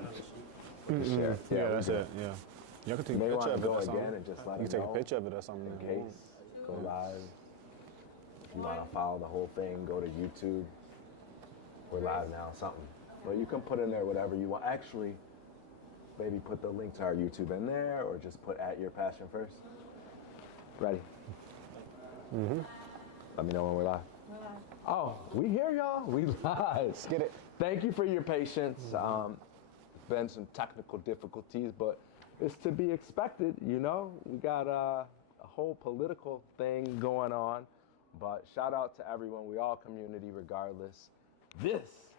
we can share. Yeah, we that's do. it. Yeah. Y'all can take You a may picture want to of it go or again something. and just let You them can take know a picture of it or something. in case. Go live. If you want to follow the whole thing, go to YouTube. We're live now, something. But you can put in there whatever you want. Actually, maybe put the link to our YouTube in there, or just put @YourPassionFirst. Ready? Mm-hmm. Let me know when we're live. Oh, we here, y'all. We live. Let's get it. Thank you for your patience. Been some technical difficulties, but it's to be expected, you know. We got a whole political thing going on, but shout out to everyone. We all community regardless. This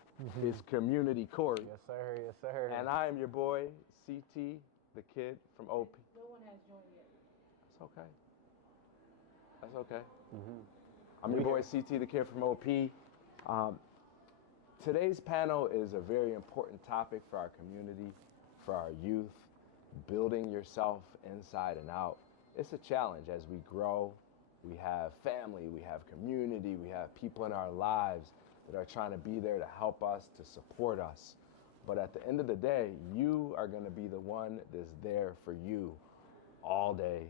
is Community Corey. Yes, sir. Yes, sir. And I am your boy, CT, the kid from OP. No one has joined yet. That's okay. That's okay. I'm your boy, CT, the kid from OP. Today's panel is a very important topic for our community, for our youth, building yourself inside and out. It's a challenge as we grow. We have family, we have community, we have people in our lives that are trying to be there to help us, to support us. But at the end of the day, you are going to be the one that's there for you all day,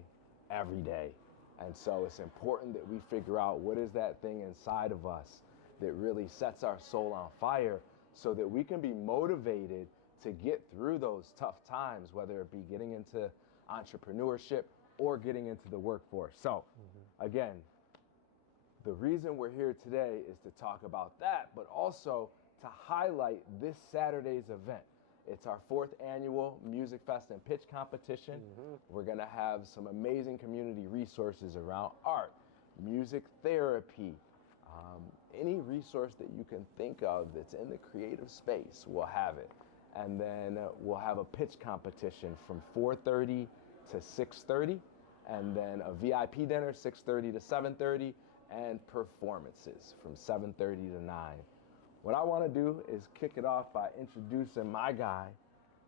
every day. And so it's important that we figure out what is that thing inside of us that really sets our soul on fire so that we can be motivated to get through those tough times, whether it be getting into entrepreneurship or getting into the workforce. So again, the reason we're here today is to talk about that, but also to highlight this Saturday's event. It's our 4th annual Music Fest and Pitch Competition. We're gonna have some amazing community resources around art, music therapy, any resource that you can think of that's in the creative space, we'll have it. And then we'll have a pitch competition from 4:30 to 6:30, and then a VIP dinner 6:30 to 7:30, and performances from 7:30 to 9. What I want to do is kick it off by introducing my guy,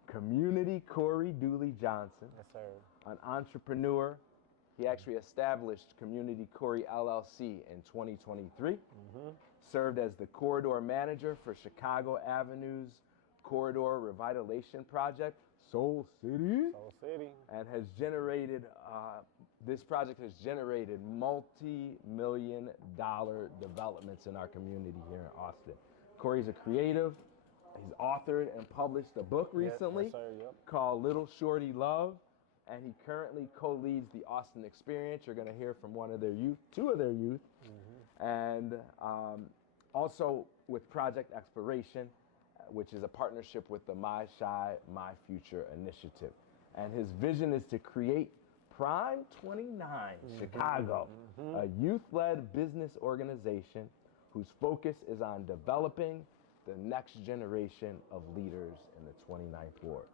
Community Corey Dooley Johnson, Yes, sir. an entrepreneur. He actually established Community Corey LLC in 2023, served as the corridor manager for Chicago Avenue's Corridor Revitalization Project, Soul City, Soul City. and has generated, this project has generated multi-million-dollar developments in our community here in Austin. Corey's a creative. He's authored and published a book recently Yes, sir. Yep. called Little Shorty Love, and he currently co-leads the Austin Experience. You're going to hear from one of their youth, 2 of their youth, and also with Project Exploration, which is a partnership with the My Shy, My Future initiative. And his vision is to create Prime 29 Chicago, a youth-led business organization whose focus is on developing the next generation of leaders in the 29th Ward.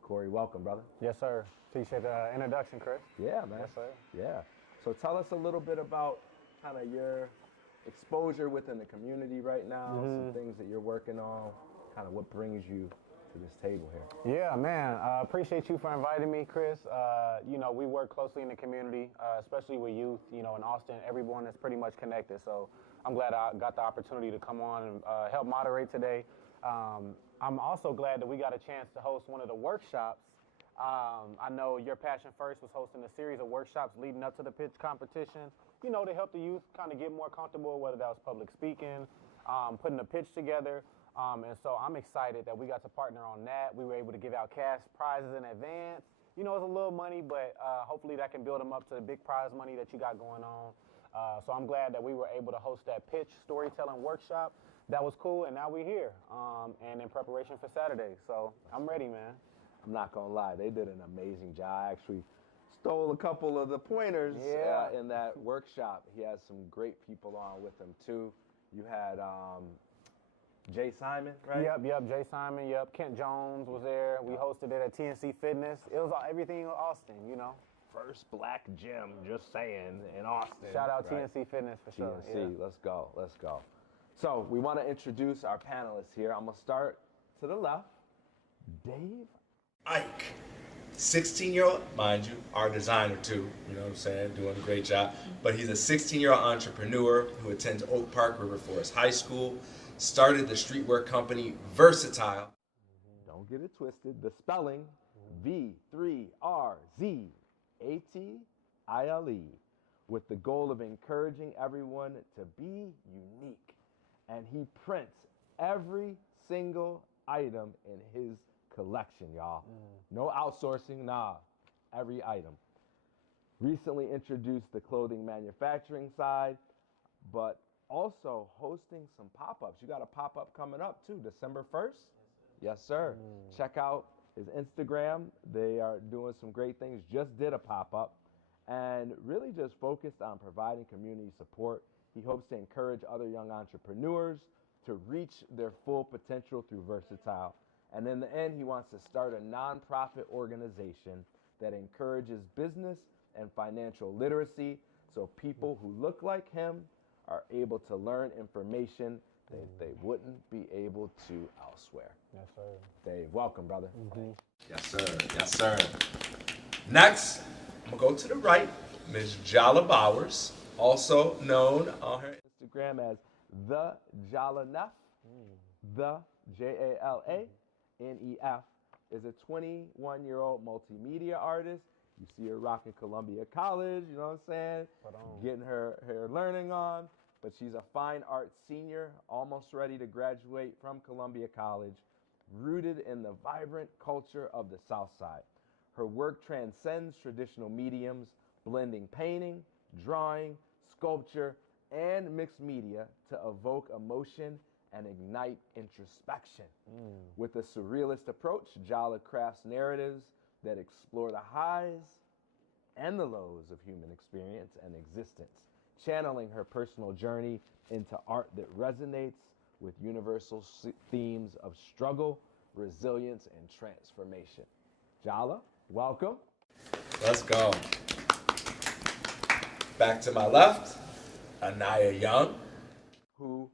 Corey, welcome, brother. Yes, sir. Appreciate the introduction, Chris. Yeah, man. Yes, sir. Yeah. So tell us a little bit about kind of your exposure within the community right now, some things that you're working on, kind of what brings you to this table here. Yeah, man. Appreciate you for inviting me, Chris. You know, we work closely in the community, especially with youth. You know, in Austin, everyone is pretty much connected. So I'm glad I got the opportunity to come on and help moderate today. I'm also glad that we got a chance to host one of the workshops. I know Your Passion First was hosting a series of workshops leading up to the pitch competition, you know, to help the youth kind of get more comfortable, whether that was public speaking, putting a pitch together. And so I'm excited that we got to partner on that. We were able to give out cash prizes in advance. You know, it's a little money, but hopefully that can build them up to the big prize money that you got going on. So I'm glad that we were able to host that pitch storytelling workshop. That was cool, and now we're here and in preparation for Saturday. So I'm ready, man. I'm not gonna lie, they did an amazing job. I actually stole a couple of the pointers in that workshop. He has some great people on with him too. You had Jay Simon, right? Yep, Jay Simon, Kent Jones was there. We hosted it at TNC Fitness. It was everything in Austin, you know. First black gym, just saying, in Austin. Shout out right? TNC Fitness for sure. TNC, let's go. So we want to introduce our panelists here. I'm gonna start to the left. Dave Ike, 16-year-old, mind you, our designer too, you know what I'm saying, doing a great job. But he's a 16-year-old entrepreneur who attends Oak Park River Forest High School, started the streetwear company Versatile. Don't don't get it twisted, the spelling V3RZATILE, with the goal of encouraging everyone to be unique. And he prints every single item in his collection, y'all. No outsourcing, nah, every item. Recently introduced the clothing manufacturing side, but also hosting some pop-ups. You got a pop-up coming up too, December 1st? Yes, sir. Check out his Instagram. They are doing some great things. Just did a pop-up and really just focused on providing community support. He hopes to encourage other young entrepreneurs to reach their full potential through Versatile. And in the end, he wants to start a nonprofit organization that encourages business and financial literacy so people who look like him are able to learn information that they wouldn't be able to elsewhere. Yes, sir. Dave, welcome, brother. Yes, sir. Yes, sir. Next, I'm going to go to the right. Ms. Jala Bowers, also known on her Instagram as The Jalanef, The Jalanef, is a 21-year-old multimedia artist. You see her rocking Columbia College, you know what I'm saying? Getting her learning on. But she's a fine arts senior, almost ready to graduate from Columbia College, rooted in the vibrant culture of the South Side. Her work transcends traditional mediums, blending painting, drawing, sculpture, and mixed media to evoke emotion and ignite introspection. With a surrealist approach, Jala crafts narratives that explore the highs and the lows of human experience and existence, channeling her personal journey into art that resonates with universal themes of struggle, resilience, and transformation. Jala, welcome. Let's go. Back to my left, Anaya Young. Who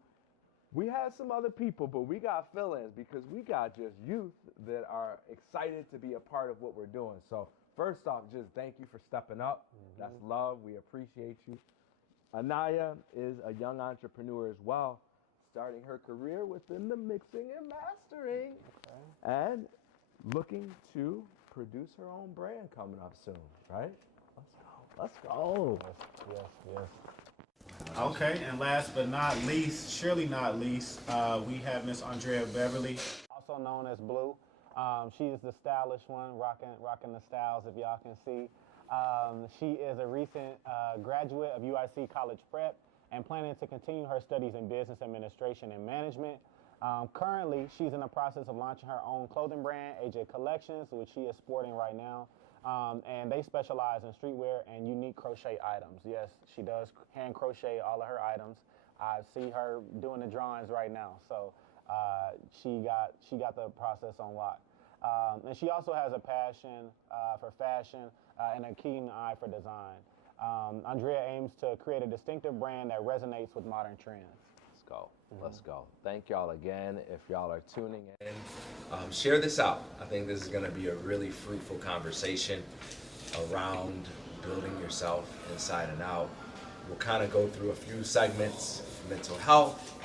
we had some other people, but we got fill-ins because we got just youth that are excited to be a part of what we're doing. So first off, just thank you for stepping up. That's love. We appreciate you. Anaya is a young entrepreneur as well, starting her career within the mixing and mastering, and looking to produce her own brand coming up soon, right? Let's go. Yes. Okay, and last but not least, surely not least, we have Miss Andrea Beverly. Also known as Blue. She is the stylish one, rocking the styles, if y'all can see. She is a recent graduate of UIC College Prep and planning to continue her studies in business administration and management. Currently, she's in the process of launching her own clothing brand, AJ Collections, which she is sporting right now. And they specialize in streetwear and unique crochet items. Yes, she does hand crochet all of her items. I see her doing the drawings right now. So she got the process on lock. And she also has a passion for fashion and a keen eye for design. Andrea aims to create a distinctive brand that resonates with modern trends. Let's go. Let's go. Thank y'all again. If y'all are tuning in, Share this out. I think this is going to be a really fruitful conversation around building yourself inside and out. We'll kind of go through a few segments: mental health,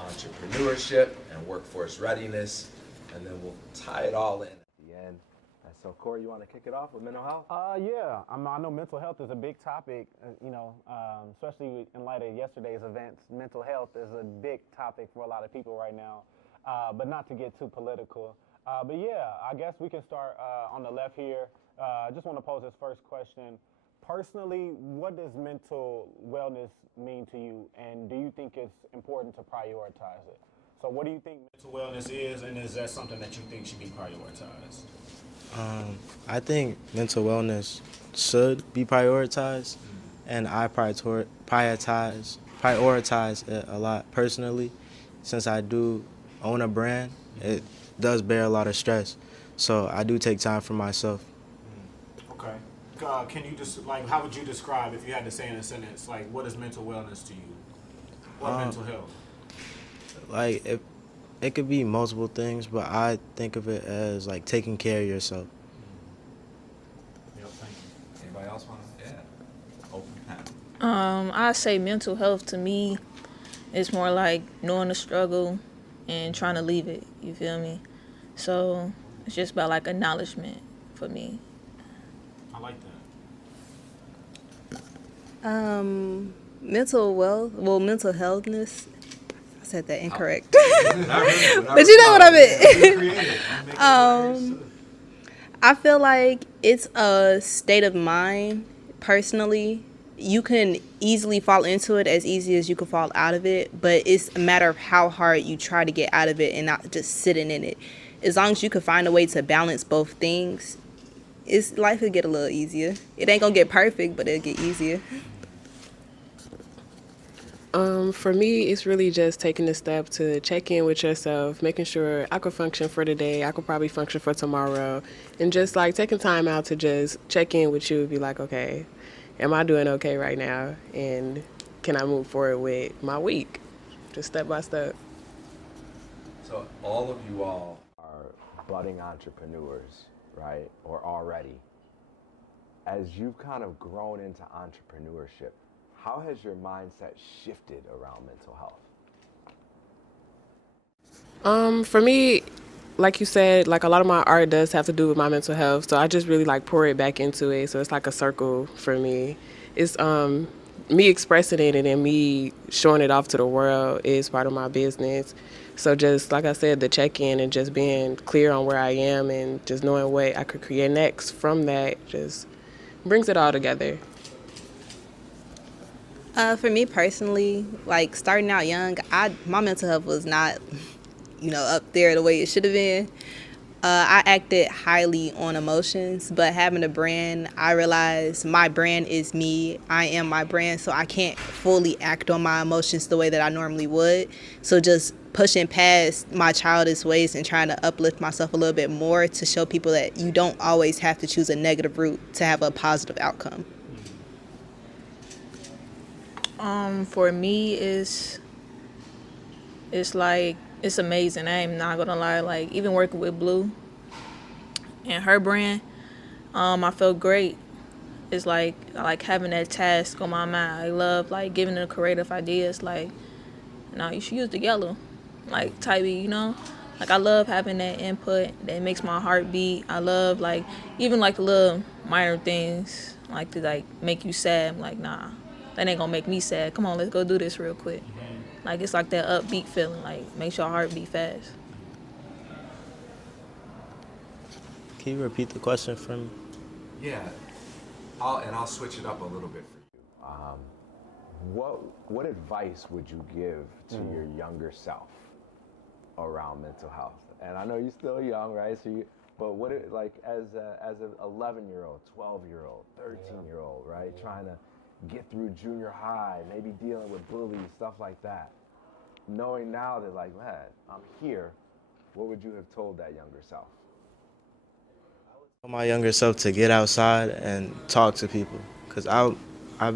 entrepreneurship, and workforce readiness, and then we'll tie it all in at the end. And so, Corey, you want to kick it off with mental health? Yeah. I know mental health is a big topic, especially in light of yesterday's events. Mental health is a big topic for a lot of people right now, but not to get too political. But yeah, I guess we can start on the left here. I just want to pose this first question. Personally, what does mental wellness mean to you, and do you think it's important to prioritize it? So what do you think Mental wellness is, and is that something that you think should be prioritized? I think mental wellness should be prioritized, and I prioritize it a lot personally. Since I do own a brand, it does bear a lot of stress, so I do take time for myself. Okay. Can you just, how would you describe, if you had to say in a sentence, what is mental wellness to you? What mental health? It could be multiple things, but I think of it as taking care of yourself. Yep, thank you. Anybody else want to add? Open panel. I say mental health to me is more like knowing the struggle and trying to leave it. You feel me? So it's just about like acknowledgement for me. I like that. Mental healthness. I said that incorrect. Not really, But you know what I meant. Creative. I feel like it's a state of mind, personally. You can easily fall into it as easy as you can fall out of it, but it's a matter of how hard you try to get out of it and not just sitting in it. As long as you can find a way to balance both things, life will get a little easier. It ain't gonna get perfect, but it'll get easier. For me, it's really just taking the step to check in with yourself, making sure I could function for today, I could probably function for tomorrow, and just like taking time out to just check in with you and be like, okay, am I doing okay right now? And can I move forward with my week? Just step by step. So all of you all Are budding entrepreneurs, right? Or already. As you've kind of grown into entrepreneurship, how has your mindset shifted around mental health? For me, like you said, like a lot of my art does have to do with my mental health, so I just really like pour it back into it. So it's like a circle for me. It's me expressing it and then me showing it off to the world is part of my business. So just like I said, the check-in and just being clear on where I am and just knowing what I could create next from that just brings it all together. For me personally, like starting out young, my mental health was not, up there the way it should have been. I acted highly on emotions, but having a brand, I realized my brand is me. I am my brand, so I can't fully act on my emotions the way that I normally would. So just pushing past my childish ways and trying to uplift myself a little bit more to show people that you don't always have to choose a negative route to have a positive outcome. For me, it's like, it's amazing. I am not gonna lie. Like, even working with Blue and her brand, I feel great. It's like I like having that task on my mind. I love like giving them creative ideas. Like, you should use the yellow, like Tybee, Like, I love having that input. That makes my heart beat. I love like even like the little minor things like to like make you sad. I'm like, nah, that ain't gonna make me sad. Come on, let's go do this real quick. Like, it's like that upbeat feeling, like makes your heart beat fast. Can you repeat the question for me? Yeah, I'll switch it up a little bit for you. What advice would you give to your younger self around mental health? And I know you're still young, right? But what as an 11-year-old, 12-year-old, 13-year-old, right? Trying to get through junior high, maybe dealing with bullies, stuff like that. Knowing now that man, I'm here, what would you have told that younger self? My younger self to get outside and talk to people, because I've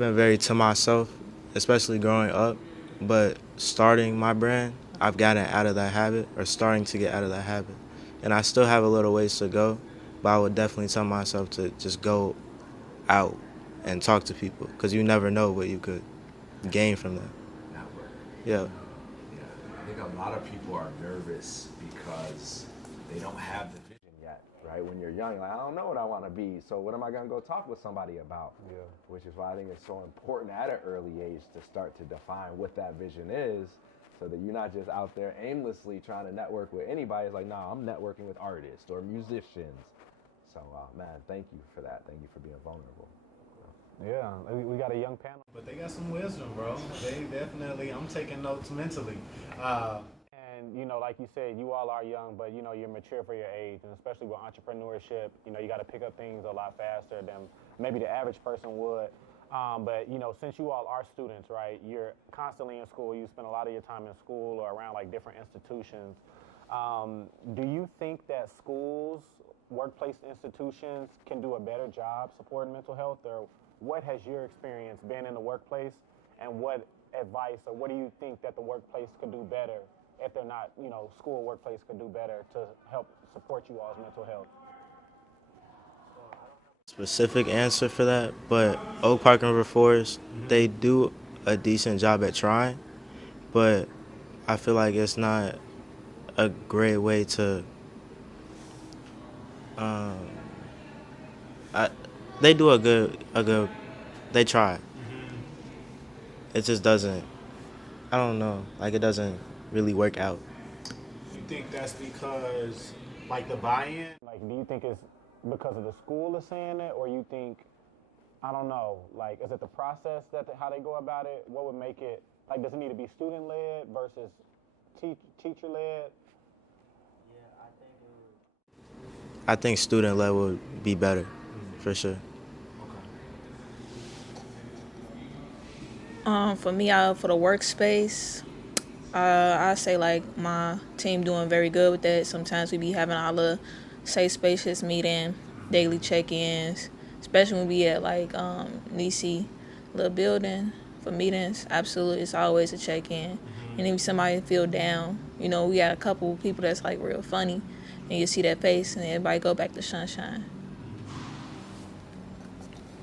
been very to myself, especially growing up, but starting my brand, I've gotten out of that habit, or starting to get out of that habit. And I still have a little ways to go, but I would definitely tell myself to just go out and talk to people, because you never know what you could gain from that. Network. Yeah. Yeah. I think a lot of people are nervous because they don't have the vision Yet, right? When you're young, I don't know what I want to be, so what am I going to go talk with somebody about? Yeah. Which is why I think it's so important at an early age to start to define what that vision is, so that you're not just out there aimlessly trying to network with anybody. It's like, nah, I'm networking with artists or musicians. So, man, thank you for that. Thank you for being vulnerable. Yeah, we got a young panel. But they got some wisdom, bro. They definitely, I'm taking notes mentally. And, like you said, you all are young, but, you're mature for your age. And especially with entrepreneurship, you got to pick up things a lot faster than maybe the average person would. But, since you all are students, right, you're constantly in school. You spend a lot of your time in school or around, like, different institutions. Do you think that schools, workplace institutions can do a better job supporting mental health? Or what has your experience been in the workplace, and what advice or what do you think that the workplace could do better if they're not, school or workplace could do better to help support you all's mental health? Specific answer for that, but Oak Park and River Forest, they do a decent job at trying, but I feel like it's not a great way to Um, I, they do a good. They try. It just doesn't. I don't know. Like it doesn't really work out. You think that's because, like, the buy-in? Like, do you think it's because of the school is saying it, or you think, I don't know, like, is it the process how they go about it? What would make it, like, does it need to be student-led versus teacher-led? I think student level would be better, for sure. For me, for the workspace, I say like my team doing very good with that. Sometimes we be having all the safe spaces meeting, daily check-ins, especially when we at like Nisi little building for meetings. Absolutely, it's always a check-in. And if somebody feel down, you know, we got a couple people that's like real funny, and you see that face, and everybody go back to sunshine.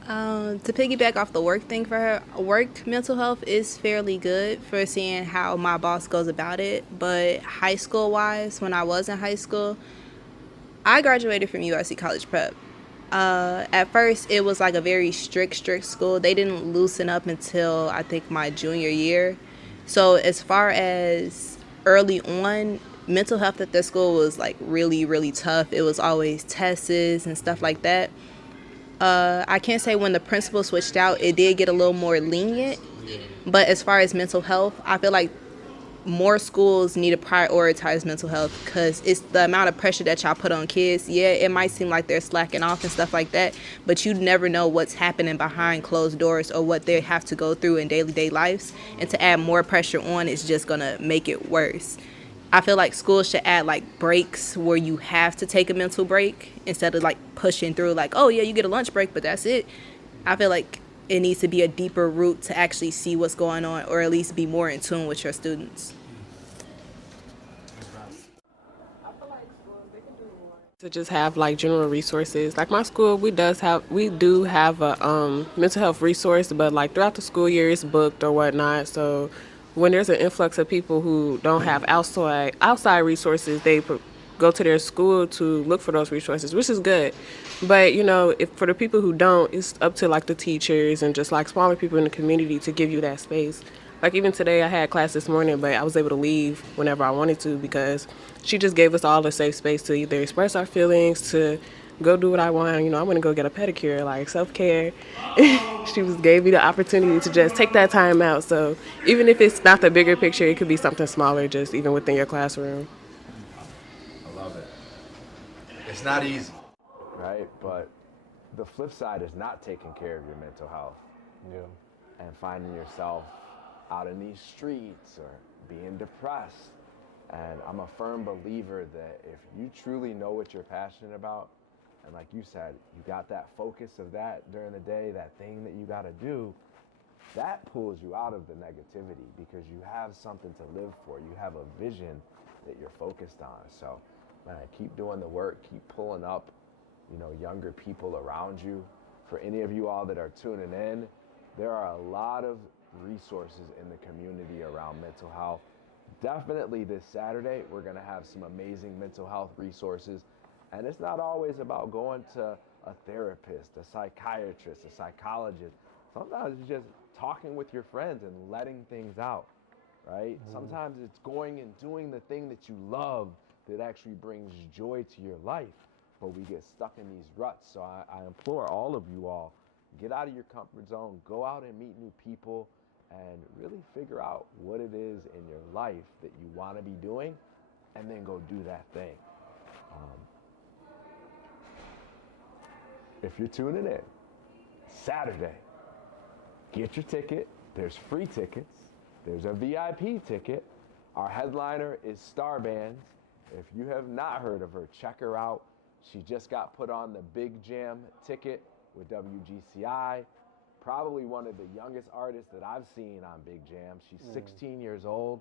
To piggyback off the work thing for her, work mental health is fairly good for seeing how my boss goes about it. But high school wise, when I was in high school, I graduated from USC College Prep. At first, it was like a very strict school. They didn't loosen up until I think my junior year. So as far as early on, mental health at that school was like really tough. It was always tests and stuff like that. I can't say when the principal switched out, it did get a little more lenient. But as far as mental health, I feel like more schools need to prioritize mental health because it's the amount of pressure that y'all put on kids. Yeah, it might seem like they're slacking off and stuff like that, but you never know what's happening behind closed doors or what they have to go through in day lives. And to add more pressure on is just going to make it worse. I feel like schools should add like breaks where you have to take a mental break instead of like pushing through like, oh yeah, you get a lunch break, but that's it. I feel like it needs to be a deeper route to actually see what's going on or at least be more in tune with your students. To just have like general resources. Like my school, we do have a mental health resource, but like throughout the school year it's booked or whatnot. So when there's an influx of people who don't have outside resources, they go to their school to look for those resources, which is good. But you know, if for the people who don't, it's up to like the teachers and just like smaller people in the community to give you that space. Like even today, I had class this morning, but I was able to leave whenever I wanted to because she just gave us all a safe space to either express our feelings, to go do what I want. You know, I want to go get a pedicure, like self-care. She gave me the opportunity to just take that time out. So even if it's not the bigger picture, it could be something smaller, just even within your classroom. I love it. It's not easy. Right? But the flip side is not taking care of your mental health. Yeah. And finding yourself out in these streets or being depressed. And I'm a firm believer that if you truly know what you're passionate about, and like you said, you got that focus of that during the day, that thing that you got to do, that pulls you out of the negativity because you have something to live for. You have a vision that you're focused on. So, man, keep doing the work, keep pulling up, you know, younger people around you. For any of you all that are tuning in, there are a lot of resources in the community around mental health. Definitely this Saturday, we're going to have some amazing mental health resources. And it's not always about going to a therapist, a psychiatrist, a psychologist. Sometimes it's just talking with your friends and letting things out, right? Sometimes it's going and doing the thing that you love that actually brings joy to your life. But we get stuck in these ruts. So I implore all of you all, get out of your comfort zone, go out and meet new people, and really figure out what it is in your life that you want to be doing, and then go do that thing. If you're tuning in, Saturday, get your ticket. There's free tickets. There's a VIP ticket. Our headliner is Star Bands. If you have not heard of her, check her out. She just got put on the Big Jam ticket with WGCI. Probably one of the youngest artists that I've seen on Big Jam. She's 16 years old.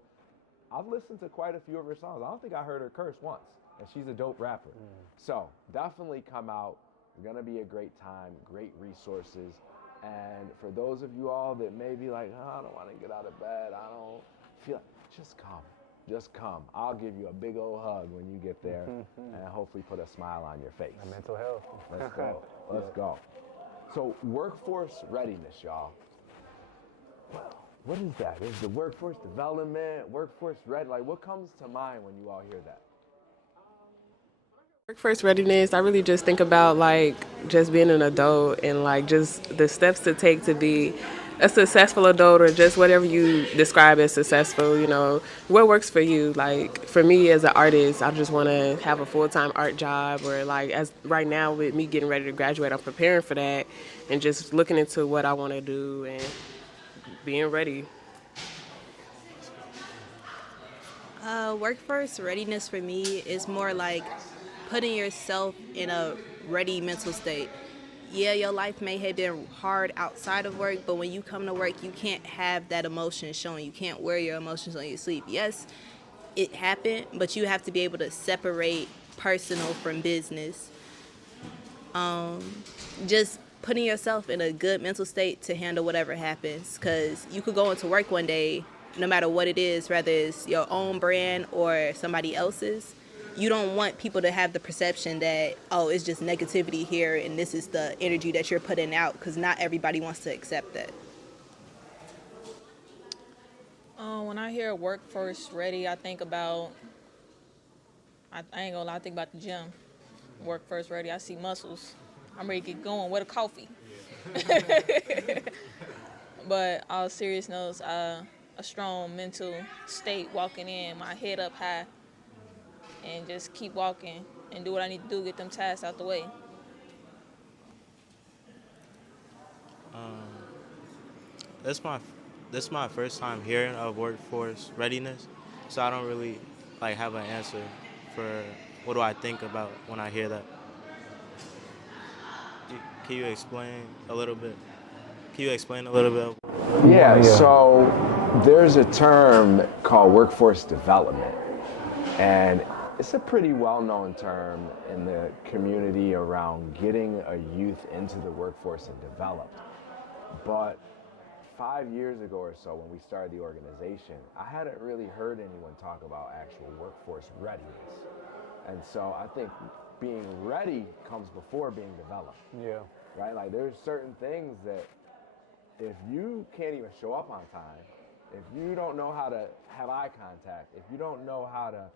I've listened to quite a few of her songs. I don't think I heard her curse once, and she's a dope rapper. So definitely come out. It's gonna be a great time, great resources. And for those of you all that may be like, oh, I don't wanna get out of bed, I don't feel like, just come. just come. I'll give you a big old hug when you get there and hopefully put a smile on your face. And mental health. Let's go. Let's go. So workforce readiness, y'all. Well, what is that? Is the workforce development, workforce ready? Like, what comes to mind when you all hear that? Workforce readiness, I really just think about like just being an adult and like just the steps to take to be a successful adult, or just whatever you describe as successful, you know, what works for you. Like for me as an artist, I just want to have a full-time art job, or like as right now with me getting ready to graduate, I'm preparing for that and just looking into what I want to do and being ready. Workforce readiness for me is more like putting yourself in a ready mental state. Yeah, your life may have been hard outside of work, but when you come to work, you can't have that emotion showing. You can't wear your emotions on your sleeve. Yes, it happened, but you have to be able to separate personal from business. Just putting yourself in a good mental state to handle whatever happens, because you could go into work one day, no matter what it is, whether it's your own brand or somebody else's. You don't want people to have the perception that, oh, it's just negativity here and this is the energy that you're putting out, because not everybody wants to accept that. When I hear workforce ready, I think about, I ain't gonna lie, I think about the gym. Workforce ready, I see muscles. I'm ready to get going with a coffee. But all seriousness, a strong mental state, walking in, my head up high, and just keep walking and do what I need to do, get them tasks out the way. This is my first time hearing of workforce readiness, so I don't really like have an answer for what do I think about when I hear that. Can you explain a little bit? Yeah, so there's a term called workforce development, and it's a pretty well-known term in the community around getting a youth into the workforce and developed. But 5 years ago or so, when we started the organization, I hadn't really heard anyone talk about actual workforce readiness. And so I think being ready comes before being developed. Yeah. Right? Like, there's certain things that if you can't even show up on time, if you don't know how to have eye contact, if you don't know how to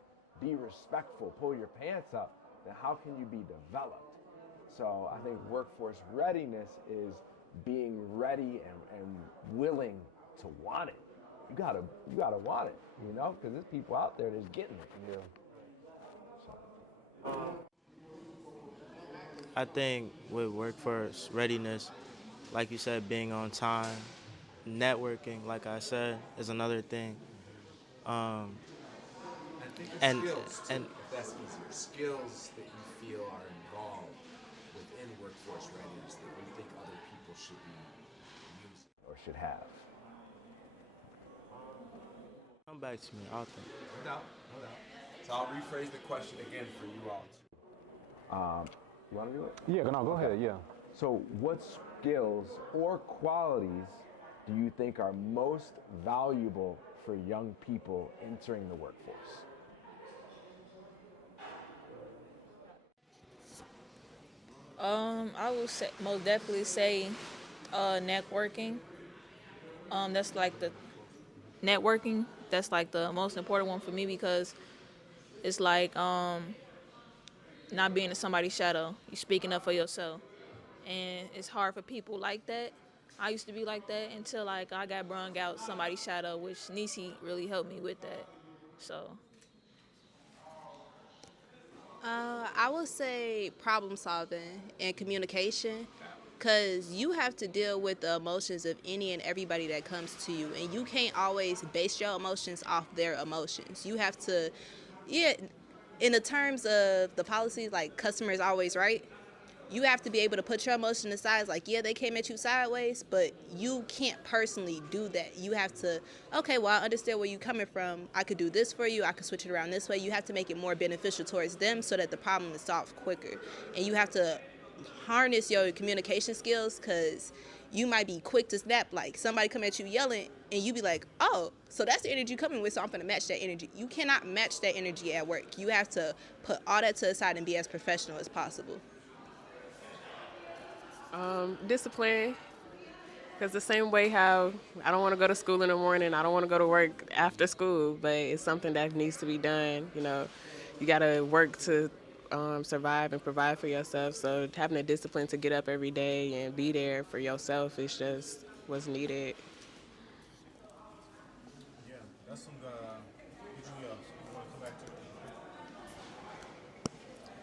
be respectful, pull your pants up, then how can you be developed? So I think workforce readiness is being ready and willing to want it. You gotta want it, you know, because there's people out there that's getting it. Yeah. So. I think with workforce readiness, like you said, being on time, networking, like I said, is another thing. And skills, too, if that's easier. Skills that you feel are involved within workforce readiness that you think other people should be using Or should have. Come back to me, I'll think. No doubt. So I'll rephrase the question again for you all too. You want to do it? Yeah, no, go ahead, yeah. So what skills or qualities do you think are most valuable for young people entering the workforce? I would say, most definitely say networking. That's like the networking. That's like the most important one for me, because it's like not being in somebody's shadow. You're speaking up for yourself, and it's hard for people like that. I used to be like that until like I got brung out somebody's shadow, which Nisi really helped me with that. So. I would say problem solving and communication, because you have to deal with the emotions of any and everybody that comes to you, and you can't always base your emotions off their emotions. You have to, in the terms of the policies, like customer is always right, you have to be able to put your emotion aside. Like, yeah, they came at you sideways, but you can't personally do that. You have to, okay, well, I understand where you're coming from. I could do this for you. I could switch it around this way. You have to make it more beneficial towards them so that the problem is solved quicker. And you have to harness your communication skills, because you might be quick to snap. Like somebody come at you yelling and you be like, oh, so that's the energy coming with, so I'm gonna match that energy. You cannot match that energy at work. You have to put all that to the side and be as professional as possible. Discipline. Because the same way how I don't want to go to school in the morning, I don't want to go to work after school, but it's something that needs to be done. You know, you got to work to survive and provide for yourself. So having the discipline to get up every day and be there for yourself is just what's needed. Yeah, that's some good. Anything else you want to come back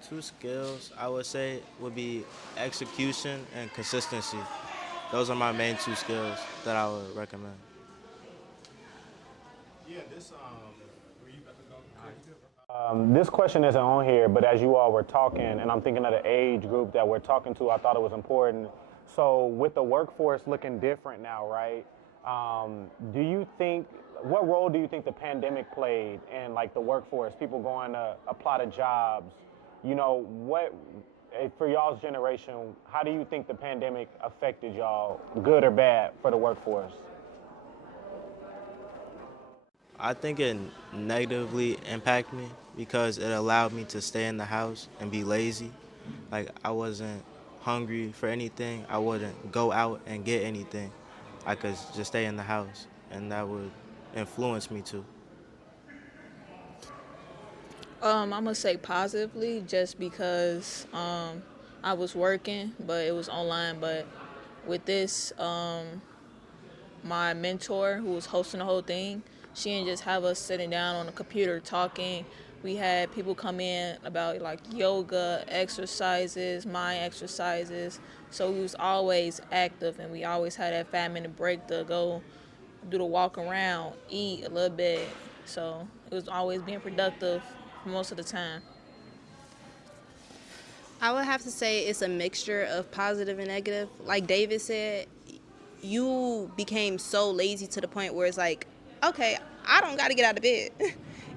to? 2 skills I would say would be execution and consistency. Those are my main 2 skills that I would recommend. Yeah, this were you about to go? This question isn't on here, but as you all were talking, and I'm thinking of the age group that we're talking to, I thought it was important. So with the workforce looking different now, right? What role do you think the pandemic played in like the workforce, people going to apply to jobs? You know, for y'all's generation, how do you think the pandemic affected y'all, good or bad, for the workforce? I think it negatively impacted me because it allowed me to stay in the house and be lazy. Like, I wasn't hungry for anything. I wouldn't go out and get anything. I could just stay in the house, and that would influence me too. I'm gonna say positively, just because I was working, but it was online. But with this, my mentor, who was hosting the whole thing, she didn't just have us sitting down on the computer talking. We had people come in about like yoga, exercises, mind exercises. So we was always active, and we always had that 5-minute break to go do the walk around, eat a little bit. So it was always being productive most of the time. I would have to say it's a mixture of positive and negative. Like David said, you became so lazy to the point where it's like, okay, I don't got to get out of bed.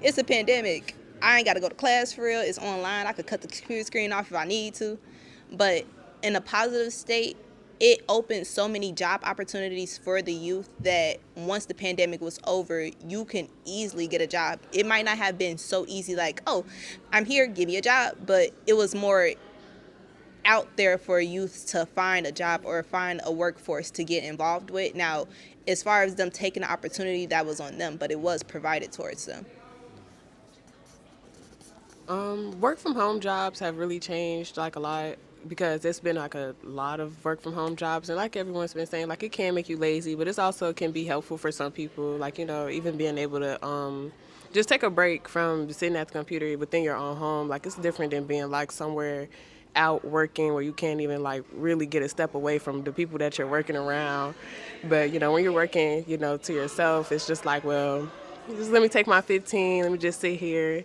It's a pandemic. I ain't got to go to class for real. It's online. I could cut the computer screen off if I need to. But in a positive state, it opened so many job opportunities for the youth that once the pandemic was over, you can easily get a job. It might not have been so easy like, oh, I'm here, give me a job. But it was more out there for youth to find a job or find a workforce to get involved with. Now, as far as them taking the opportunity, that was on them, but it was provided towards them. Work from home jobs have really changed like a lot, because it's been like a lot of work from home jobs, and like everyone's been saying, like it can make you lazy, but it's also can be helpful for some people, like, you know, even being able to just take a break from sitting at the computer within your own home. Like, it's different than being like somewhere out working where you can't even like really get a step away from the people that you're working around. But, you know, when you're working, you know, to yourself, it's just like, well, just let me take my 15, let me just sit here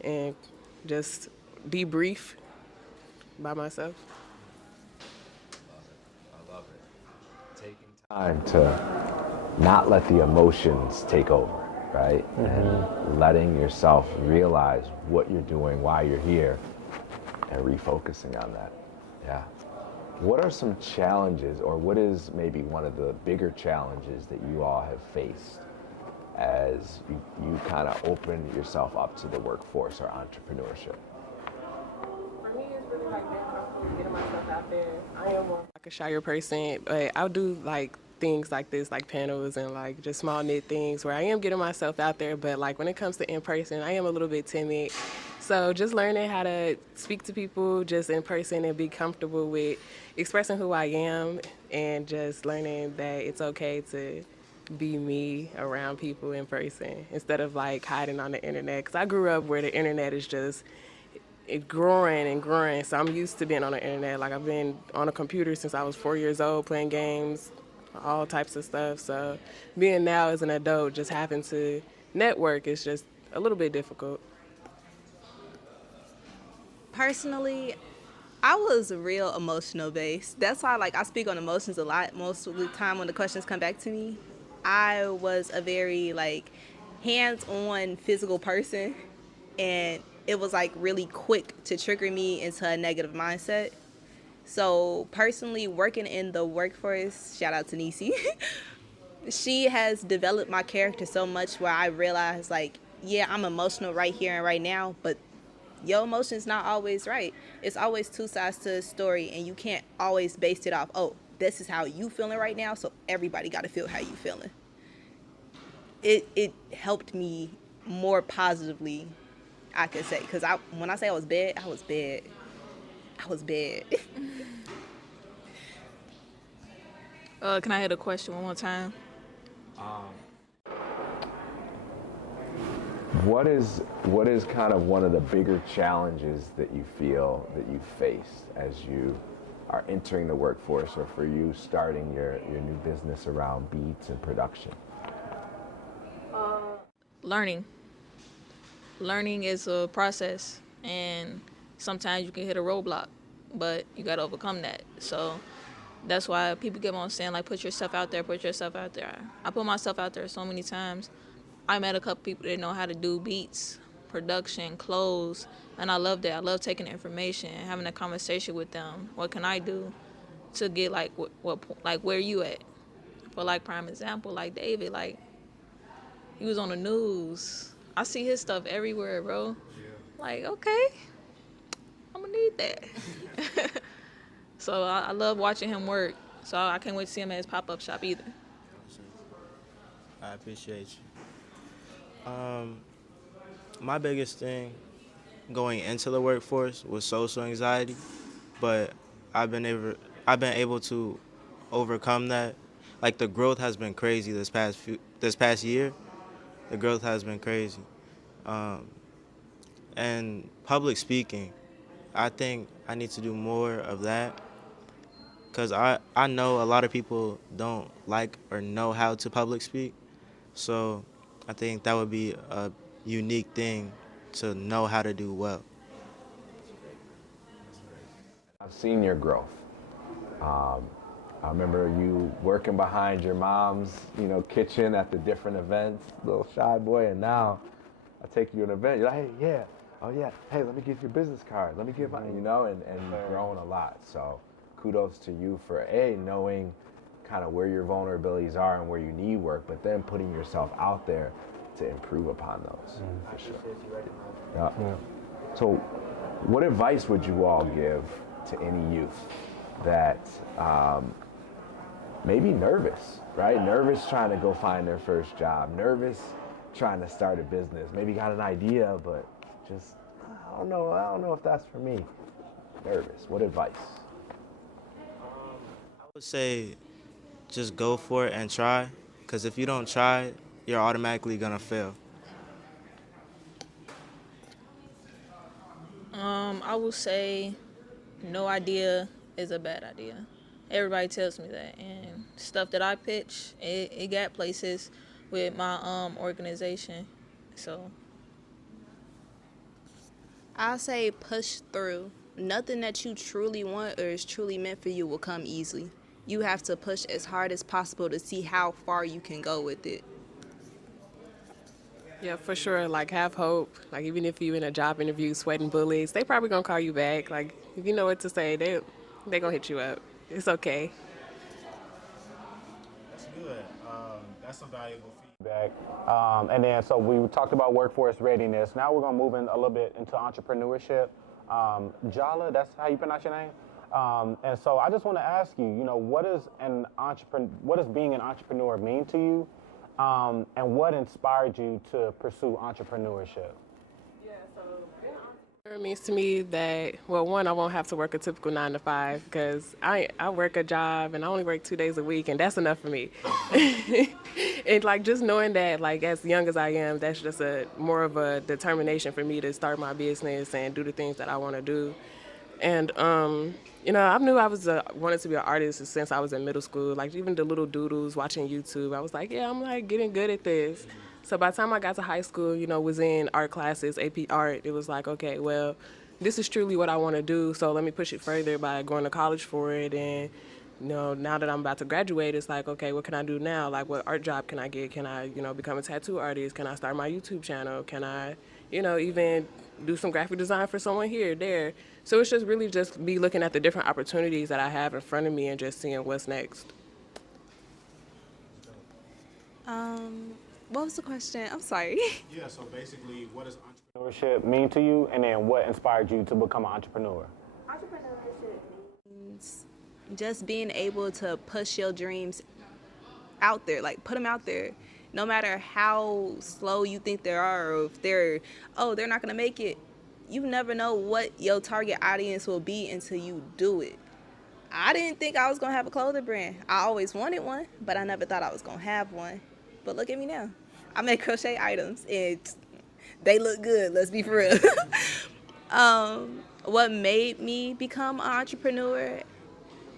and just debrief by myself. I love it. Taking time to not let the emotions take over, right? And letting yourself realize what you're doing, why you're here, and refocusing on that. Yeah. What are some challenges, or what is maybe one of the bigger challenges that you all have faced as you kind of open yourself up to the workforce or entrepreneurship? For me, it's really like being comfortable getting myself out there. I am more like a shyer person, but I'll do like things like this, like panels and like just small knit things where I am getting myself out there. But like when it comes to in person, I am a little bit timid. So just learning how to speak to people just in person and be comfortable with expressing who I am, and just learning that it's okay to be me around people in person instead of like hiding on the internet. Because I grew up where the internet is just growing and growing. So I'm used to being on the internet. Like, I've been on a computer since I was 4 years old, playing games, all types of stuff. So being now as an adult, just having to network is just a little bit difficult. Personally, I was real emotional based. That's why I speak on emotions a lot most of the time when the questions come back to me. I was a very hands-on physical person, and it was really quick to trigger me into a negative mindset. So personally, working in the workforce, shout out to Nisi, she has developed my character so much where I realize, like, yeah, I'm emotional right here and right now, but your emotion's not always right. It's always two sides to a story, and you can't always base it off, oh, this is how you feeling right now, so everybody got to feel how you feeling. It helped me more positively, I could say, because when I say I was bad, I was bad. I was bad. Can I hit a question one more time? What is kind of one of the bigger challenges that you feel that you face as you are entering the workforce, or for you starting your new business around beats and production? Learning is a process, and sometimes you can hit a roadblock, but you got to overcome that. So that's why people keep on saying, like, put yourself out there. I put myself out there so many times. I met a couple people that know how to do beats, production, clothes, and I love that. I love taking information and having a conversation with them. What can I do to get, like, where you at? For, like, prime example, like David, like, he was on the news. I see his stuff everywhere, bro. Like, okay, I'm gonna need that. So I love watching him work. So I can't wait to see him at his pop-up shop either. I appreciate you. My biggest thing going into the workforce was social anxiety, but I've been able to overcome that. Like, the growth has been crazy this past year. The growth has been crazy. And public speaking, I think I need to do more of that, because I know a lot of people don't like or know how to public speak. So I think that would be a unique thing to know how to do well. I've seen your growth. I remember you working behind your mom's, kitchen at the different events, little shy boy, and now I take you to an event, you're like, hey, yeah, oh yeah, hey, let me get your business card, let me get mine, and you've grown a lot. So kudos to you for knowing kind of where your vulnerabilities are and where you need work, but then putting yourself out there to improve upon those. For sure. Yeah. So what advice would you all give to any youth that maybe nervous, right? Nervous trying to go find their first job, nervous trying to start a business, maybe got an idea, but just, I don't know if that's for me. Nervous. What advice? I would say just go for it and try, because if you don't try, you're automatically gonna fail. I would say no idea is a bad idea. Everybody tells me that, and stuff that I pitch, it got places with my organization. So I'll say push through. Nothing that you truly want or is truly meant for you will come easily. You have to push as hard as possible to see how far you can go with it. Yeah, for sure. Like, have hope. Like, even if you're in a job interview sweating bullets, they probably gonna call you back. Like, if you know what to say, they gonna hit you up. It's okay. That's good. That's some valuable feedback. And then, so we talked about workforce readiness. Now we're gonna move in a little bit into entrepreneurship. Jala, that's how you pronounce your name? And so I just want to ask you, what does being an entrepreneur mean to you? And what inspired you to pursue entrepreneurship? Yeah, so being an entrepreneur means to me that, well, one, I won't have to work a typical 9 to 5, because I work a job and I only work 2 days a week, and that's enough for me. And like, just knowing that, like, as young as I am, that's just more of a determination for me to start my business and do the things that I want to do. And I knew I wanted to be an artist since I was in middle school. Like, even the little doodles, watching YouTube, I was like, yeah, I'm like getting good at this. So by the time I got to high school, was in art classes, AP art, it was like, okay, well, this is truly what I want to do. So let me push it further by going to college for it. And now that I'm about to graduate, it's like, okay, what can I do now? Like, what art job can I get? Can I, become a tattoo artist? Can I start my YouTube channel? Can I, even do some graphic design for someone here, there. So it's just really just be looking at the different opportunities that I have in front of me and just seeing what's next. What was the question? I'm sorry. Yeah, so basically, what does Entrepreneurship mean to you, and then what inspired you to become an entrepreneur? Entrepreneurship means just being able to push your dreams out there, like put them out there, no matter how slow you think they are, or if they're not gonna make it. You never know what your target audience will be until you do it. I didn't think I was gonna have a clothing brand. I always wanted one, but I never thought I was gonna have one. But look at me now. I make crochet items and they look good, let's be for real. What made me become an entrepreneur,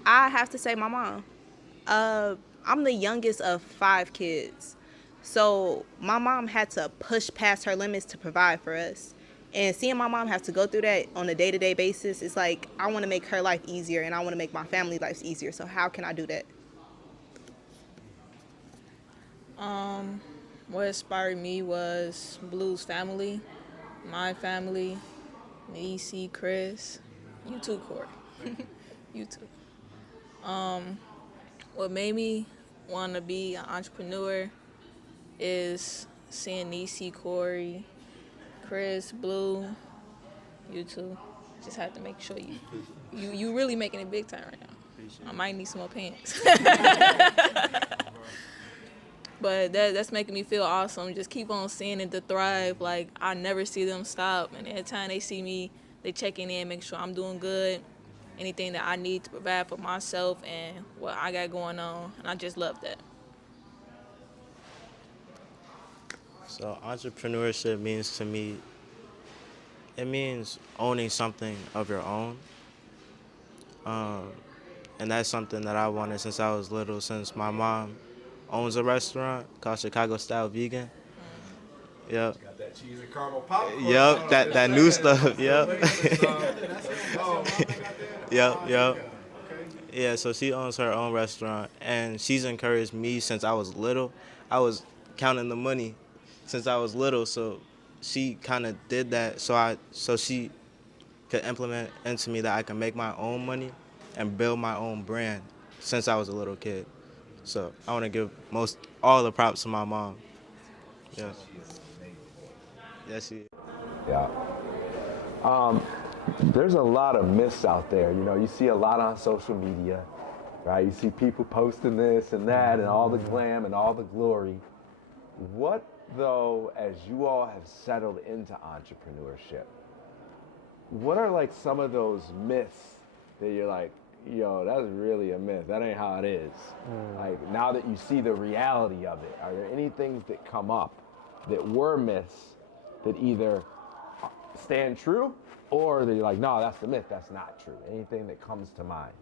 I have to say my mom. I'm the youngest of 5 kids. So my mom had to push past her limits to provide for us. And seeing my mom have to go through that on a day-to-day basis, it's like, I want to make her life easier and I want to make my family life easier. So how can I do that? What inspired me was Blue's family, my family, Nisi, Chris, you too, Corey. You too. What made me want to be an entrepreneur is seeing Nisi, Corey, Chris, Blue, you too. Just have to make sure you really making it big time right now. I might need some more pants. But that's making me feel awesome. Just keep on seeing it to thrive. Like, I never see them stop. And every time they see me, they checking in, make sure I'm doing good. Anything that I need to provide for myself and what I got going on. And I just love that. So entrepreneurship means to me, it means owning something of your own. And that's something that I wanted since I was little, since my mom owns a restaurant called Chicago Style Vegan. Yep. Got that cheese and caramel popcorn. Yep, that new stuff. Yep. Yep. Yeah, so she owns her own restaurant, and she's encouraged me since I was little. I was counting the money since I was little, so she kind of did that so she could implement into me that I can make my own money and build my own brand since I was a little kid. So I want to give all the props to my mom. Yeah. Yes, she is. Yeah. There's a lot of myths out there. You see a lot on social media, right? You see people posting this and that and all the glam and all the glory. What, though, as you all have settled into entrepreneurship, what are like some of those myths that you're like, yo, that's really a myth. That ain't how it is. Like, now that you see the reality of it, are there any things that come up that were myths that either stand true or that you're like, no, that's the myth, that's not true? Anything that comes to mind?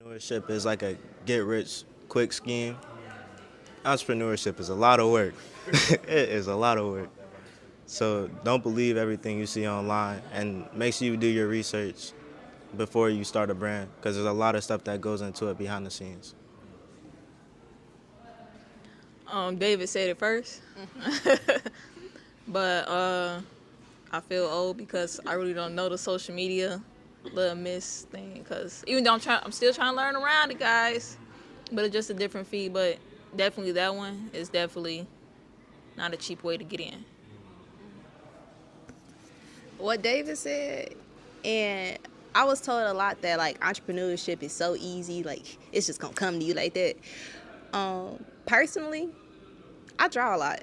Entrepreneurship is like a get-rich-quick scheme. Entrepreneurship is a lot of work. It is a lot of work. So don't believe everything you see online, and make sure you do your research before you start a brand, because there's a lot of stuff that goes into it behind the scenes. David said it first. But I feel old because I really don't know the social media little miss thing, because even though I'm still trying to learn around it, guys, but it's just a different feed. But definitely that one is definitely not a cheap way to get in. What David said, and I was told a lot that like entrepreneurship is so easy, like it's just gonna come to you like that. Personally, I draw a lot.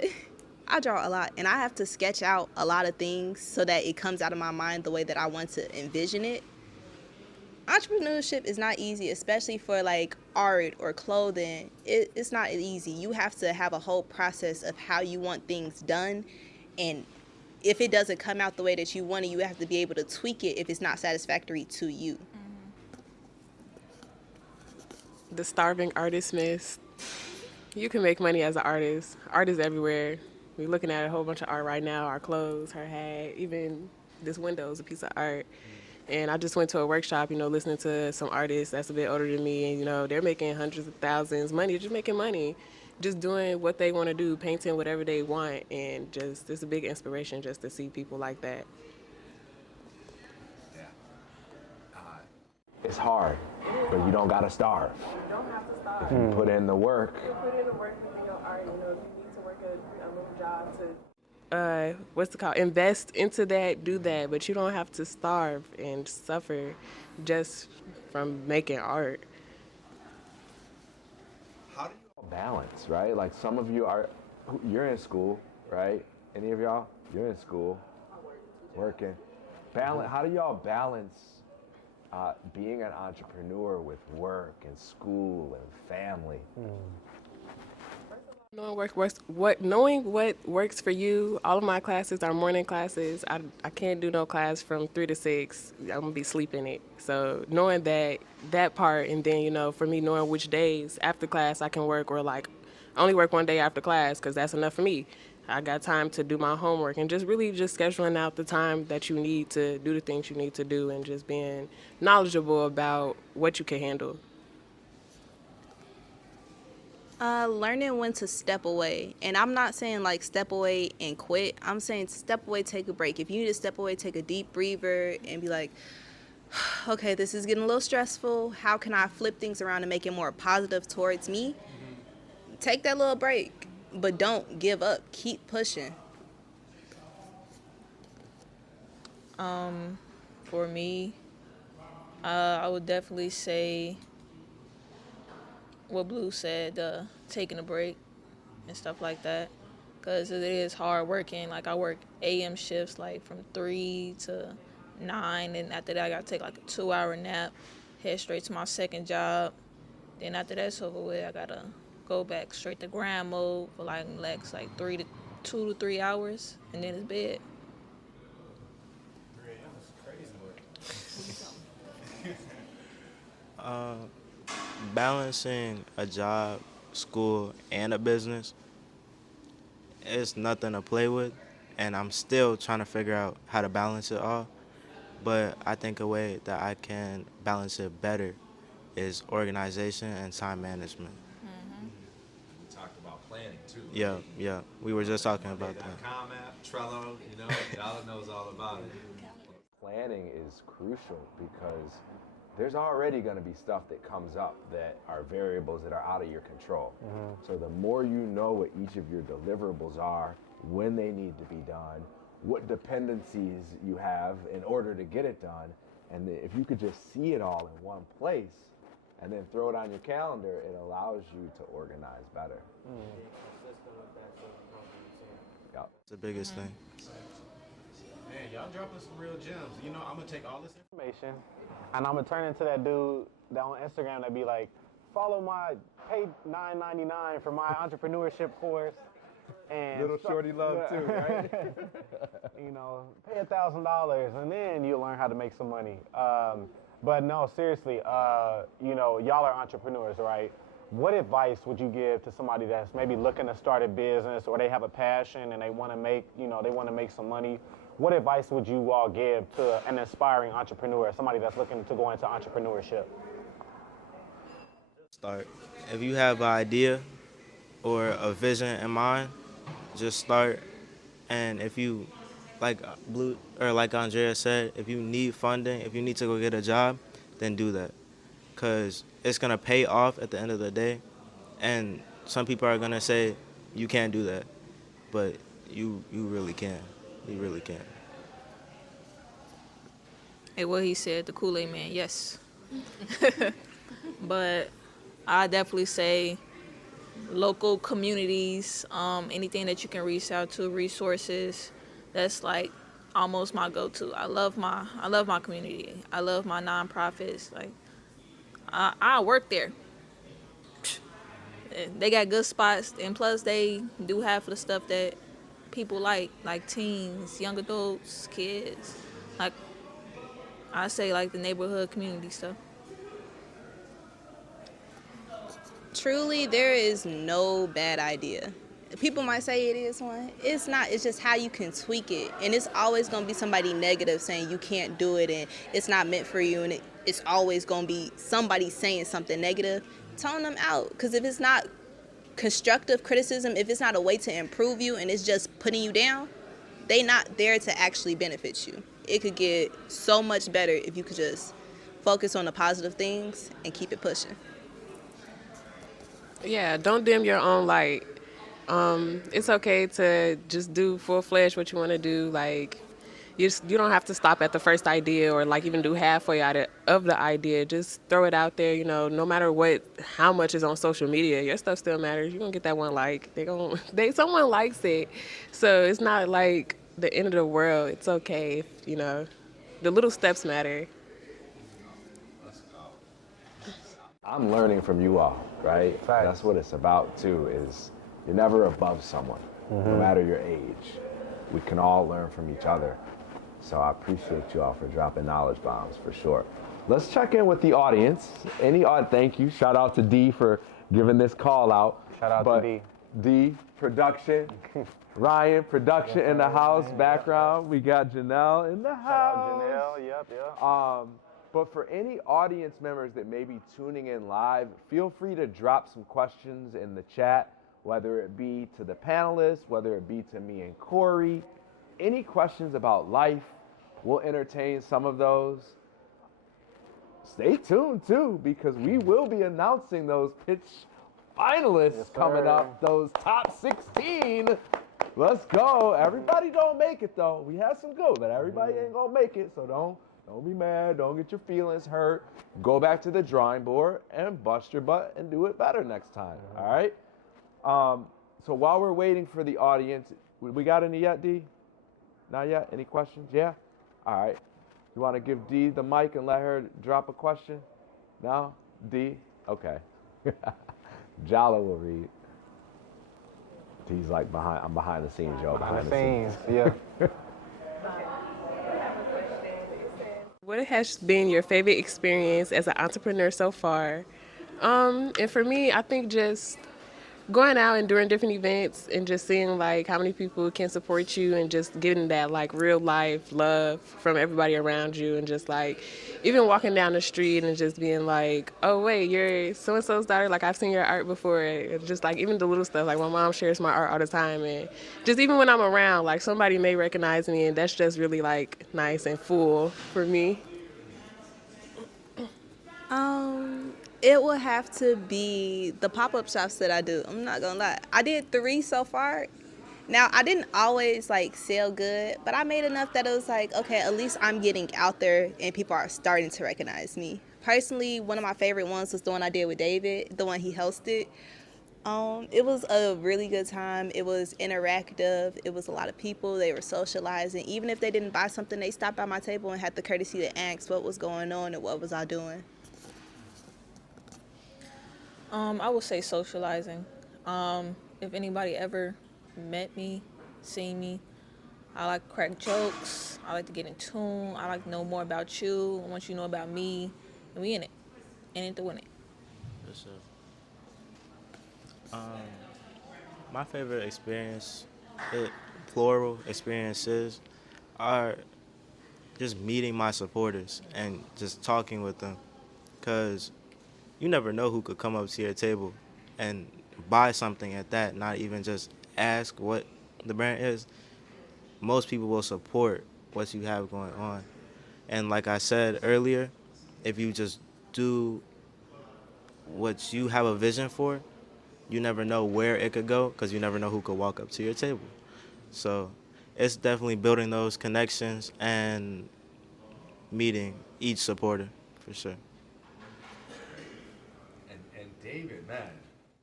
And I have to sketch out a lot of things so that it comes out of my mind the way that I want to envision it. Entrepreneurship is not easy, especially for like art or clothing. It's not easy. You have to have a whole process of how you want things done, and if it doesn't come out the way that you want it, you have to be able to tweak it if it's not satisfactory to you. The starving artist myth. You can make money as an artist. Art is everywhere. We're looking at a whole bunch of art right now, our clothes, her hat, even this window is a piece of art. And I just went to a workshop, listening to some artists that's a bit older than me, and, they're making hundreds of thousands money, just making money. just doing what they want to do, painting whatever they want, and just it's a big inspiration just to see people like that. It's hard, but you don't gotta starve. You don't have to stop. If you put in the work. You put in the work within your art. You know, if you need to work a little job to. What's it called? Invest into that, do that, but you don't have to starve and suffer just from making art. How do you balance, right? Like some of you you're in school, right? Any of y'all? You're in school, working. How do y'all balance being an entrepreneur with work and school and family? Knowing what works for you. All of my classes are morning classes. I can't do no class from 3 to 6. I'm gonna be sleeping it. So knowing that part, and then for me knowing which days after class I can work, or like I only work one day after class because that's enough for me. I got time to do my homework, and just really just scheduling out the time that you need to do the things you need to do, and just being knowledgeable about what you can handle. Learning when to step away. And I'm not saying like step away and quit. I'm saying step away, take a break. If you need to step away, take a deep breather and be like, okay, this is getting a little stressful. How can I flip things around and make it more positive towards me? Take that little break, but don't give up. Keep pushing. For me, I would definitely say what Blue said, taking a break and stuff like that, because it is hard working. Like I work AM shifts like from 3 to 9, and after that I gotta take like a 2-hour nap, head straight to my second job. Then after that's over with, I gotta go back straight to grind mode for like 2 to 3 hours, and then it's bed. Balancing a job, school, and a business, it's nothing to play with, and I'm still trying to figure out how to balance it all. But I think a way that I can balance it better is organization and time management. We talked about planning too. Yeah. We were just talking about that. Monday.com app, Trello, y'all knows all about it. Planning is crucial because there's already going to be stuff that comes up that are variables that are out of your control. So the more you know what each of your deliverables are, when they need to be done, what dependencies you have in order to get it done, and if you could just see it all in one place and then throw it on your calendar, it allows you to organize better. Yep. It's the biggest thing. Man, y'all dropping some real gems. I'm gonna take all this Information, and I'm gonna turn into that dude that on Instagram that be like, pay $9.99 for my entrepreneurship course. And Little shorty love too, right? Pay $1,000 and then you'll learn how to make some money. But no, seriously, y'all are entrepreneurs, right? What advice would you give to somebody that's maybe looking to start a business, or they have a passion and they want to make some money? What advice would you all give to an aspiring entrepreneur, somebody that's looking to go into entrepreneurship? Start. If you have an idea or a vision in mind, just start. And if you, like Andrea said, if you need funding, if you need to go get a job, then do that. Because it's going to pay off at the end of the day. And some people are going to say, you can't do that. But you really can. You really can. Hey, what he said, the Kool-Aid man, yes. But I definitely say local communities, anything that you can reach out to, resources, that's like almost my go-to. I love my community. I love my nonprofits. Like I work there. They got good spots, and plus they do half of the stuff that people like teens, young adults, kids. Like I say, like the neighborhood community stuff. Truly, there is no bad idea. People might say it is one. It's not. It's just how you can tweak it. And it's always going to be somebody negative saying you can't do it and it's not meant for you. And it's always going to be somebody saying something negative. Tone them out. Because if it's not constructive criticism, if it's not a way to improve you and it's just putting you down, they not there to actually benefit you. It could get so much better if you could just focus on the positive things and keep it pushing. Yeah, don't dim your own light. It's okay to just do full-fledged what you want to do. Like, you don't have to stop at the first idea or like even do halfway out of the idea. Just throw it out there. You know, no matter how much is on social media, your stuff still matters. You're gonna get that one like. Someone likes it, so it's not like the end of the world. It's okay if, you know, the little steps matter. I'm learning from you all, right? Facts. That's what it's about too, is you're never above someone, no matter your age. We can all learn from each other. So I appreciate you all for dropping knowledge bombs for sure. Let's check in with the audience. Thank you. Shout out to D for giving this call out. Shout out to D. D, production. Ryan, production in the house, background. We got Janelle in the house. Shout out Janelle, yep. But for any audience members that may be tuning in live, feel free to drop some questions in the chat, whether it be to the panelists, whether it be to me and Corey. Any questions about life, we'll entertain some of those. Stay tuned too, because we will be announcing those pitch finalists coming up, those top 16. Let's go. Everybody don't make it though. We had some good, but everybody ain't gonna make it, so don't be mad. Don't get your feelings hurt. Go back to the drawing board and bust your butt and do it better next time. All right? So while we're waiting for the audience, we got any yet, D? Not yet? Any questions? Yeah? All right. You want to give D the mic and let her drop a question? No? D? Okay. Jala will read. D's like I'm behind the scenes, y'all. Behind the scenes, yeah. What has been your favorite experience as an entrepreneur so far? And for me, I think just going out and doing different events and just seeing like how many people can support you and just getting that like real life love from everybody around you, and just like even walking down the street and just being like, oh wait, you're so-and-so's daughter, like I've seen your art before. It's just like even the little stuff, like my mom shares my art all the time, and just even when I'm around, like somebody may recognize me, and that's just really like nice and full for me. It will have to be the pop-up shops that I do. I'm not gonna lie. I did 3 so far. Now, I didn't always like sell good, but I made enough that it was like, okay, at least I'm getting out there and people are starting to recognize me. Personally, one of my favorite ones was the one I did with David, the one he hosted. It was a really good time. It was interactive. It was a lot of people. They were socializing. Even if they didn't buy something, they stopped by my table and had the courtesy to ask what was going on and what was I doing. I would say socializing. If anybody ever met me, seen me, I like to crack jokes. I like to get in tune. I like to know more about you. I want you to know about me. And we in it. In it to win it. For sure. My favorite experience, plural experiences, are just meeting my supporters and just talking with them. Because you never know who could come up to your table and buy something at that, not even just ask what the brand is. Most people will support what you have going on. And like I said earlier, if you just do what you have a vision for, you never know where it could go, because you never know who could walk up to your table. So it's definitely building those connections and meeting each supporter, for sure. David, man.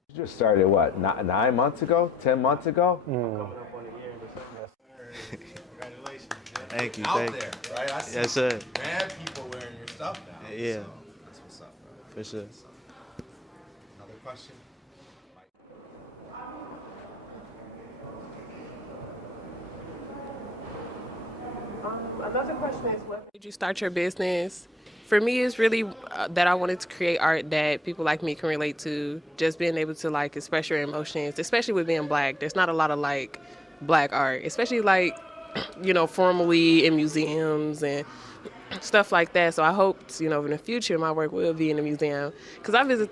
You just started, what, 9 months ago? 10 months ago? Congratulations. Thank you. Out there, right? I see yes, sir. mad people wearing your stuff now. Yeah. So that's what's up, bro. For sure. Another question? Another question is what Did you start your business? For me, it's really that I wanted to create art that people like me can relate to. Just being able to like express your emotions, especially with being Black. There's not a lot of like Black art, especially like, you know, formally in museums and stuff like that. So I hope, you know, in the future my work will be in a museum, because I visit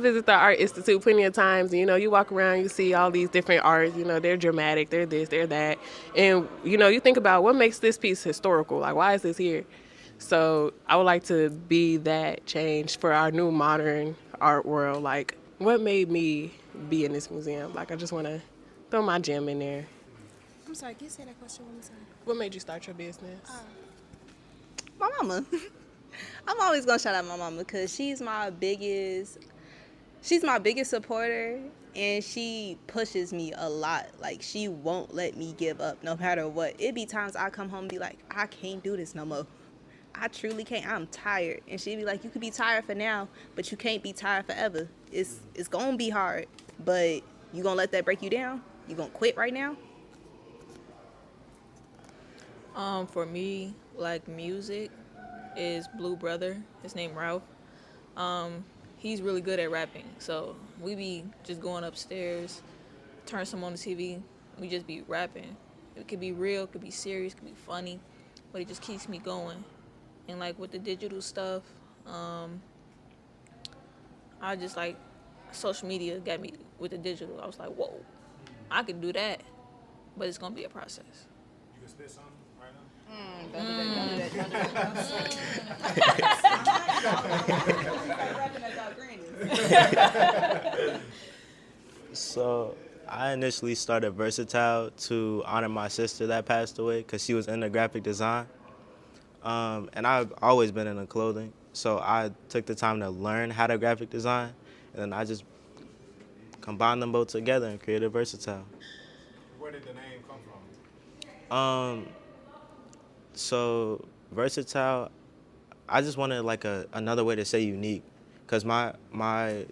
visit the Art Institute plenty of times. You know, you walk around, you see all these different arts. You know, they're dramatic, they're this, they're that, and you know, you think about what makes this piece historical. Like, why is this here? So I would like to be that change for our new modern art world. Like, what made me be in this museum? Like, I just want to throw my gem in there. I'm sorry, can you say that question one more time? What made you start your business? My mama. I'm always gonna shout out my mama because she's my biggest supporter, and she pushes me a lot. Like, she won't let me give up no matter what. It be times I come home and be like, I can't do this no more. I truly can't. I'm tired. And she'd be like, you could be tired for now, but you can't be tired forever. It's gonna be hard, but you gonna let that break you down? You gonna quit right now? For me, like, music is Blue Brother. His name Ralph. He's really good at rapping. So we be just going upstairs, turn some on the TV, we just be rapping. It could be real, it could be serious, it could be funny, but it just keeps me going. And like with the digital stuff, I just like social media got me with the digital. I was like, whoa, I can do that, but it's gonna be a process. You can spit something right now? So I initially started Versatile to honor my sister that passed away because she was into graphic design. And I've always been into clothing. So I took the time to learn how to graphic design, and then I just combined them both together and created Versatile. Where did the name come from? So Versatile, I just wanted like another way to say unique, because my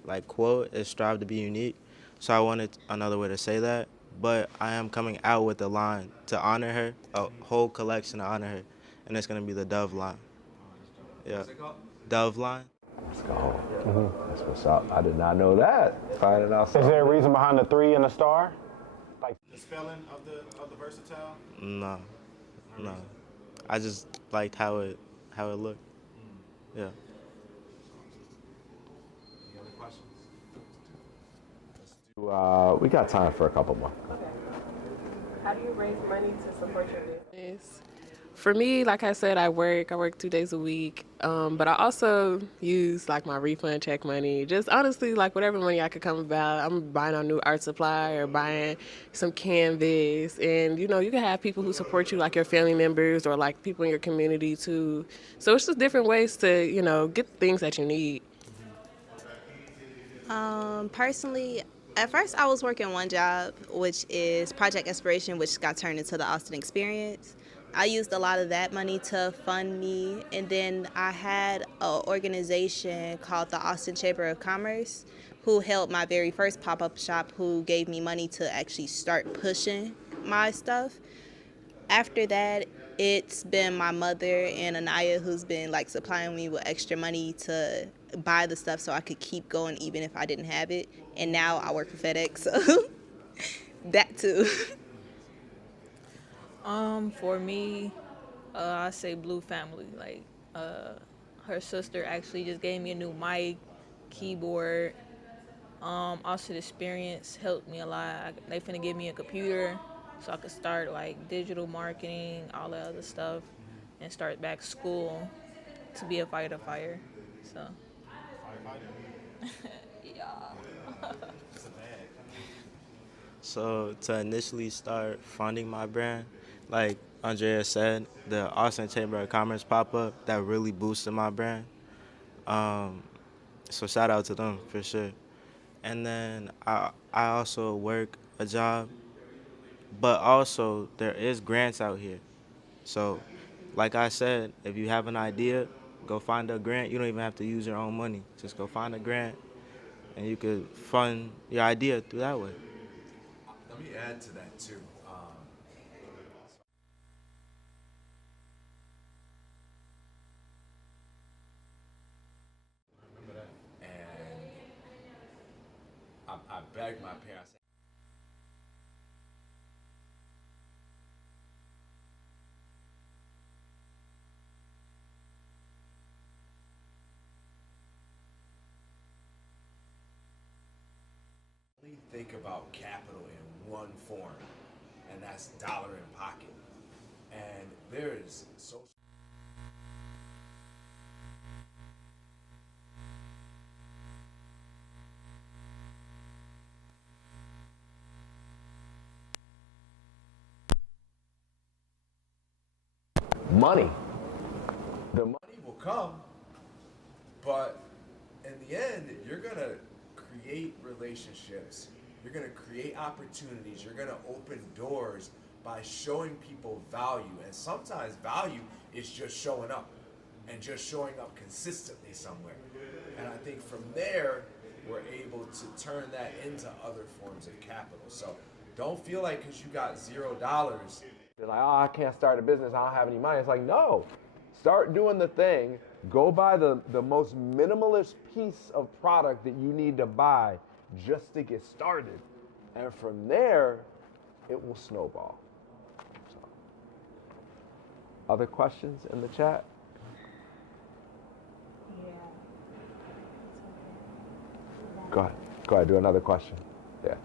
like quote is strive to be unique. So I wanted another way to say that, but I am coming out with a line to honor her, a whole collection to honor her, and it's gonna be the Dove line. Yeah, Dove line. Let's go. That's what's up. I did not know that. Finding out Is something. there a reason behind the 3 and the star? Like, The spelling of the Versatile? No. I just liked how it looked. Yeah. Any other questions? We got time for a couple more. Okay. How do you raise money to support your business? Yes. For me, like I said, I work 2 days a week, but I also use like my refund check money, just honestly like whatever money I could come about. I'm buying a new art supply or buying some canvas, and you know, you can have people who support you, like your family members or like people in your community too. So it's just different ways to, you know, get things that you need. Personally, at first I was working one job, which is Project Inspiration, which got turned into the Austin Experience. I used a lot of that money to fund me, and then I had an organization called the Austin Chamber of Commerce who held my very first pop-up shop, who gave me money to actually start pushing my stuff. After that, it's been my mother and Anaya who's been like supplying me with extra money to buy the stuff so I could keep going even if I didn't have it. And now I work for FedEx, so that too. For me, I say Blue Family. Like, her sister actually just gave me a new mic, keyboard. Also, the experience helped me a lot. They finna give me a computer so I could start like digital marketing, all that other stuff, and start back school to be a firefighter. So. Yeah. So to initially start funding my brand, like Andrea said, the Austin Chamber of Commerce pop-up, that really boosted my brand. So shout out to them for sure. And then I also work a job, but also there is grants out here. So like I said, if you have an idea, go find a grant. You don't even have to use your own money. Just go find a grant, and you could fund your idea through that way. Let me add to that too. And I begged my parents. think about capital in one form, and that's dollar in pocket. And there is social. Money. The money. Money will come, but in the end, you're gonna create relationships. You're gonna create opportunities. You're gonna open doors by showing people value. And sometimes value is just showing up and just showing up consistently somewhere. And I think from there, we're able to turn that into other forms of capital. So don't feel like because you got $0, They're like, oh, I can't start a business. I don't have any money. It's like, no. Start doing the thing. Go buy the most minimalist piece of product that you need to buy just to get started. And from there, it will snowball. So. Other questions in the chat? Go ahead. Go ahead. Do another question. Yeah.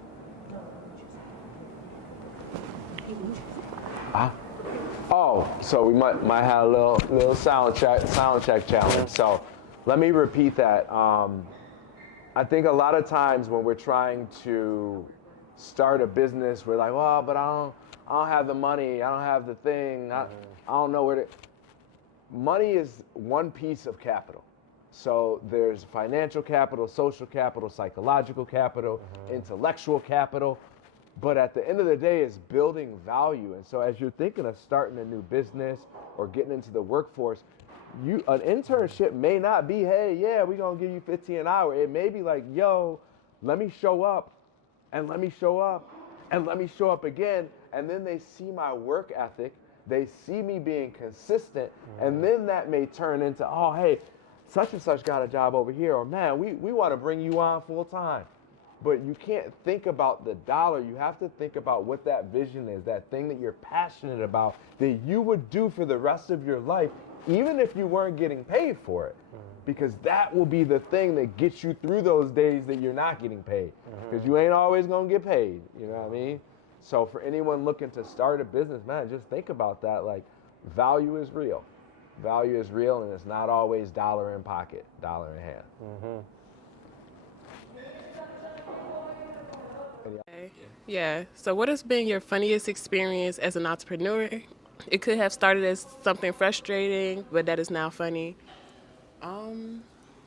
Oh, so we might have a little sound check challenge. So let me repeat that. I think a lot of times when we're trying to start a business, we're like, well, but I don't have the money. I don't have the thing. I don't know where to. Money is one piece of capital. So there's financial capital, social capital, psychological capital, intellectual capital. But at the end of the day, it's building value. And so as you're thinking of starting a new business or getting into the workforce, an internship may not be, hey, yeah, we're going to give you $15 an hour. It may be like, yo, let me show up and let me show up and let me show up again. And then they see my work ethic. They see me being consistent. And then that may turn into, oh, hey, such and such got a job over here. Or, man, we want to bring you on full time. But you can't think about the dollar. You have to think about what that vision is, that thing that you're passionate about, that you would do for the rest of your life, even if you weren't getting paid for it. Because that will be the thing that gets you through those days that you're not getting paid. Because you ain't always going to get paid. You know what I mean? So for anyone looking to start a business, man, just think about that. Like, value is real. Value is real, and it's not always dollar in pocket, dollar in hand. Yeah. So what has been your funniest experience as an entrepreneur? It could have started as something frustrating, but that is now funny. I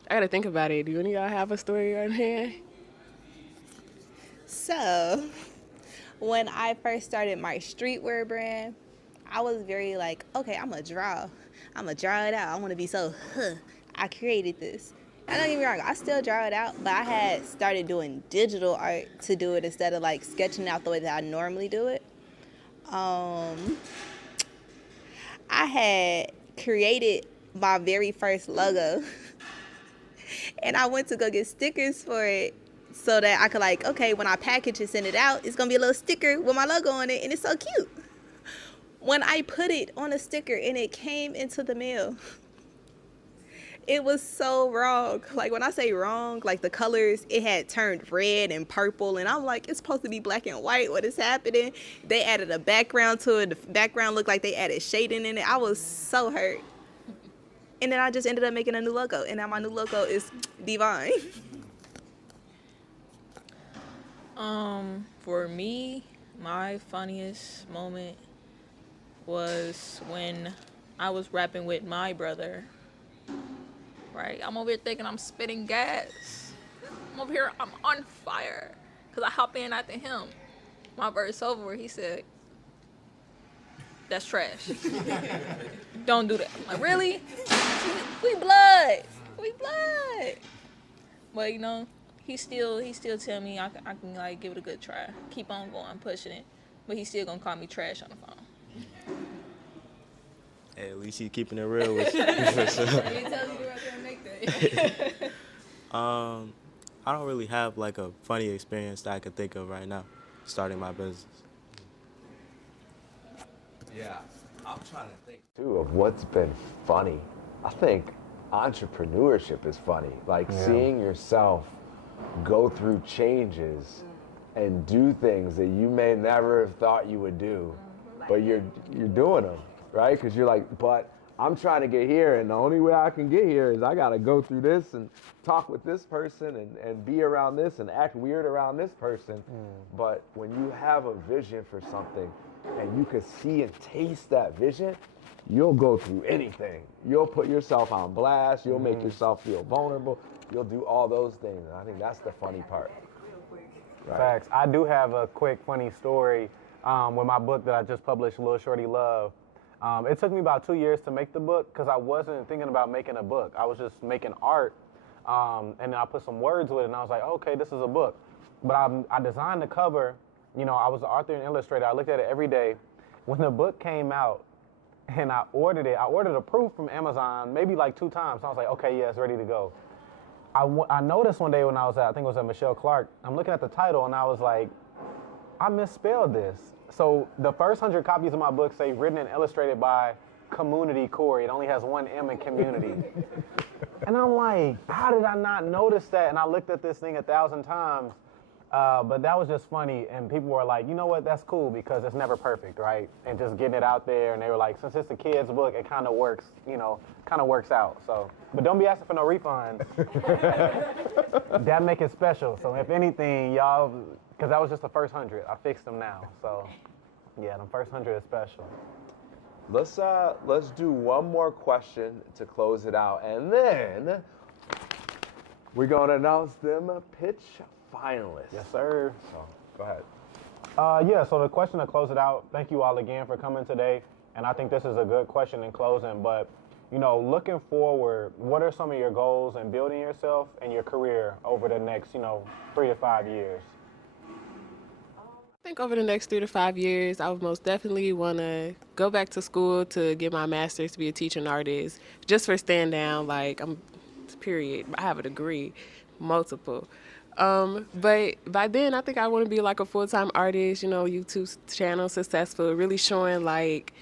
gotta think about it. Do any of y'all have a story on hand? So, when I first started my streetwear brand, I was very like, okay, I'm gonna draw it out. I want to be so, I created this. And don't get me wrong, I still draw it out, but I had started doing digital art to do it instead of like sketching out the way that I normally do it. I had created my very first logo and I went to go get stickers for it so that I could like, okay, when I package and send it out, it's gonna be a little sticker with my logo on it and it's so cute. When I put it on a sticker and it came into the mail, it was so wrong. Like when I say wrong, like the colors, it had turned red and purple and I'm like, it's supposed to be black and white. What is happening? They added a background to it. The background looked like they added shading in it. I was so hurt. And then I just ended up making a new logo and now my new logo is divine. For me, my funniest moment was when I was rapping with my brother. Right, I'm over here thinking I'm spitting gas. I'm over here, I'm on fire. Cause I hop in after him. My verse over, he said, "That's trash. Don't do that." I'm like, really? We blood. But you know, he still tell me I can like give it a good try. Keep on going, pushing it. But he's still gonna call me trash on the phone. Hey, at least he's keeping it real with you. He tells you to go out there and make that. I don't really have like a funny experience that I could think of right now, starting my business. Yeah, I'm trying to think. Too, of what's been funny. I think entrepreneurship is funny. Like seeing yourself go through changes and do things that you may never have thought you would do, but you're doing them, right? Because you're like, but I'm trying to get here, and the only way I can get here is I got to go through this and talk with this person and be around this and act weird around this person. But when you have a vision for something and you can see and taste that vision, you'll go through anything. You'll put yourself on blast. You'll make yourself feel vulnerable. You'll do all those things. And I think that's the funny part. Right. Facts. I do have a quick funny story with my book that I just published, Lil Shorty Love. It took me about 2 years to make the book because I wasn't thinking about making a book. I was just making art, and then I put some words with it, and I was like, okay, this is a book. But I designed the cover. You know, I was an author and illustrator. I looked at it every day. When the book came out and I ordered it, I ordered a proof from Amazon maybe like 2 times. I was like, okay, yeah, it's ready to go. I noticed one day when I was at, I think it was at Michelle Clark, I'm looking at the title and I was like, I misspelled this. So the first 100 copies of my book say written and illustrated by Community Corey. It only has 1 M in community. And I'm like, how did I not notice that? And I looked at this thing 1,000 times. But that was just funny, and people were like, you know what, that's cool because it's never perfect, right? And just getting it out there, and they were like, since it's a kid's book, it kind of works, you know, kind of works out. So, but don't be asking for no refunds. That make it special. So if anything, y'all, because that was just the first 100. I fixed them now. So yeah, the first 100 is special. Let's do one more question to close it out, and then we're gonna announce them pitch finalists. Yes, sir. So go ahead. Yeah, so the question to close it out, thank you all again for coming today. And I think this is a good question in closing. But, you know, looking forward, what are some of your goals in building yourself and your career over the next, 3 to 5 years? I think over the next 3 to 5 years, I would most definitely want to go back to school to get my master's to be a teaching artist, just for stand down, like, period. I have a degree, multiple. But by then, I think I want to be like a full-time artist, YouTube channel, successful, really showing like,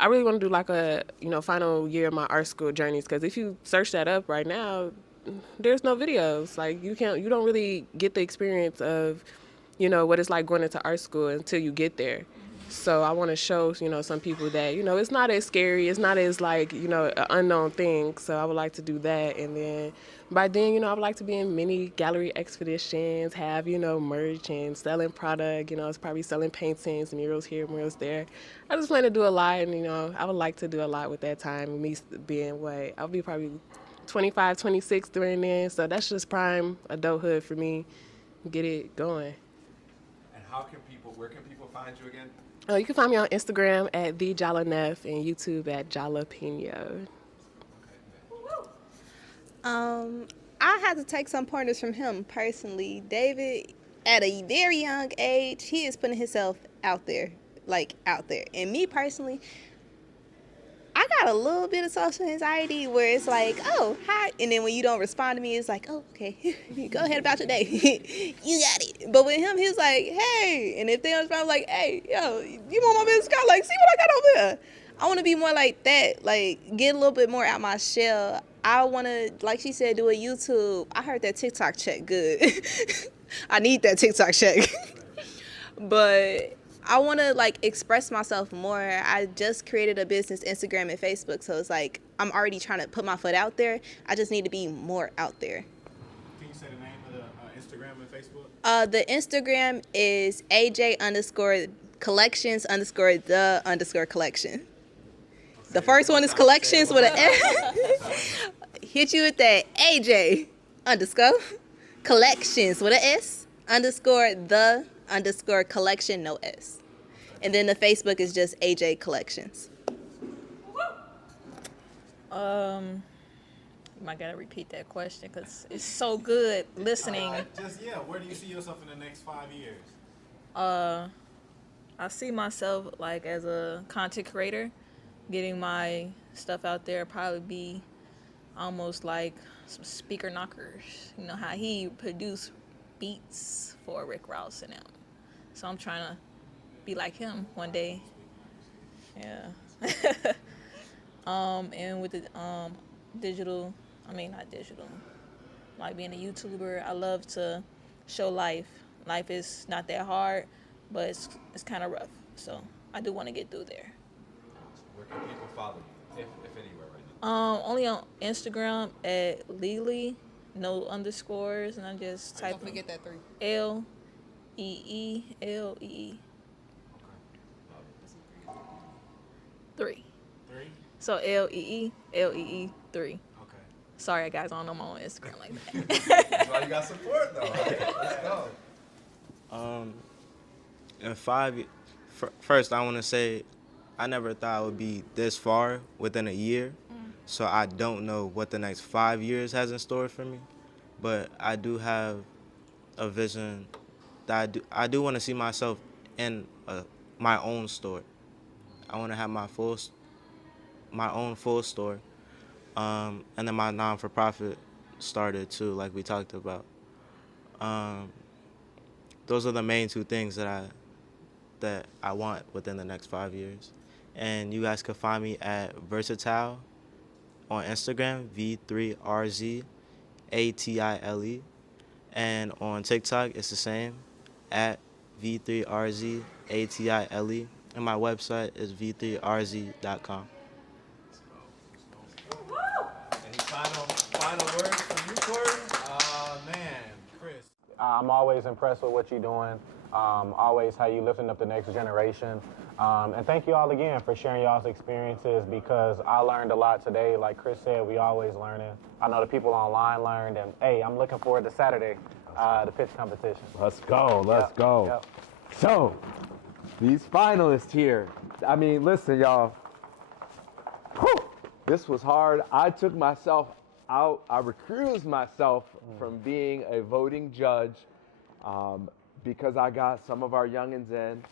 I really want to do like a, final year of my art school journeys. Because if you search that up right now, there's no videos. Like you don't really get the experience of, what it's like going into art school until you get there. So I want to show, some people that, it's not as scary. It's not as like, an unknown thing. So I would like to do that. And then by then, I would like to be in many gallery expeditions, have, merch and selling product, it's probably selling paintings, murals here, murals there. I just plan to do a lot. And, I would like to do a lot with that time. Me being I'll be probably 25, 26 during then. So that's just prime adulthood for me. Get it going. And where can people find you again? Oh, you can find me on Instagram at TheJalaNeff and YouTube at Jalapeno. I had to take some pointers from him personally. David, at a very young age, he is putting himself out there. And me personally, I got a little bit of social anxiety where it's like, oh, hi. And then when you don't respond to me, it's like, oh, okay, go ahead about your day. You got it. But with him, he was like, hey. And if they don't respond, I'm like, hey, yo, you want my business card? Like, see what I got over there. I want to be more like that, like get a little bit more out my shell. I want to, like she said, do a YouTube. I heard that TikTok check good. I need that TikTok check. But I want to express myself more. I just created a business, Instagram and Facebook. So it's like I'm already trying to put my foot out there. I just need to be more out there. Can you say the name of the Instagram and Facebook? The Instagram is AJ_collections_the_collection. The first one is collections with an S. Hit you with that AJ_collections with an S _the_collection, no S. And then the Facebook is just AJ Collections. You might gotta repeat that question because it's so good listening. Where do you see yourself in the next 5 years? I see myself as a content creator, getting my stuff out there. Probably be almost like some speaker knockers. You know how he produced beats for Rick Ross and them. So I'm trying to be like him one day. Yeah. And with the not digital, like being a YouTuber, I love to show life, Life is not that hard, but it's kind of rough. So I do want to get through there. Where can people follow you, if anywhere right now? Only on Instagram at Lily, no underscores, and I just type. Don't forget that 3. Leelee. 3. 3? So Leelee 3. Okay. Sorry, guys, I don't know my own Instagram like that. That's why you got support, though. Let's go. In 5 years, first I want to say I never thought I would be this far within a year. So I don't know what the next 5 years has in store for me. But I do have a vision that I do want to see myself in my own store. I want to have my own full store. And then my non-for-profit started too, like we talked about. Those are the main 2 things that I want within the next 5 years. And you guys can find me at Versatile on Instagram, V3RZATILE. And on TikTok, it's the same, at V3RZATILE. And my website is v3rz.com. Any final words from you, Corey? Man, Chris. I'm always impressed with what you're doing. Always how you lifting up the next generation. And thank you all again for sharing y'all's experiences, because I learned a lot today. Like Chris said, we always learning. I know the people online learned, and hey, I'm looking forward to Saturday, the pitch competition. Let's go. Let's go. Yep. So, these finalists here. I mean, listen, y'all. Whew, this was hard. I took myself out. I recused myself from being a voting judge because I got some of our youngins in.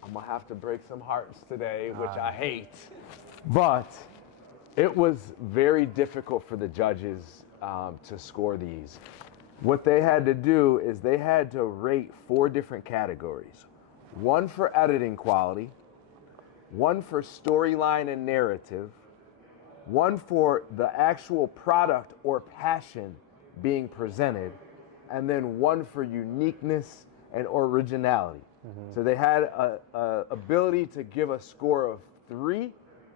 I'm going to have to break some hearts today, which I hate. But it was very difficult for the judges to score these. What they had to do is they had to rate 4 different categories. 1 for editing quality, 1 for storyline and narrative, 1 for the actual product or passion being presented, and then 1 for uniqueness and originality. So they had a ability to give a score of 3,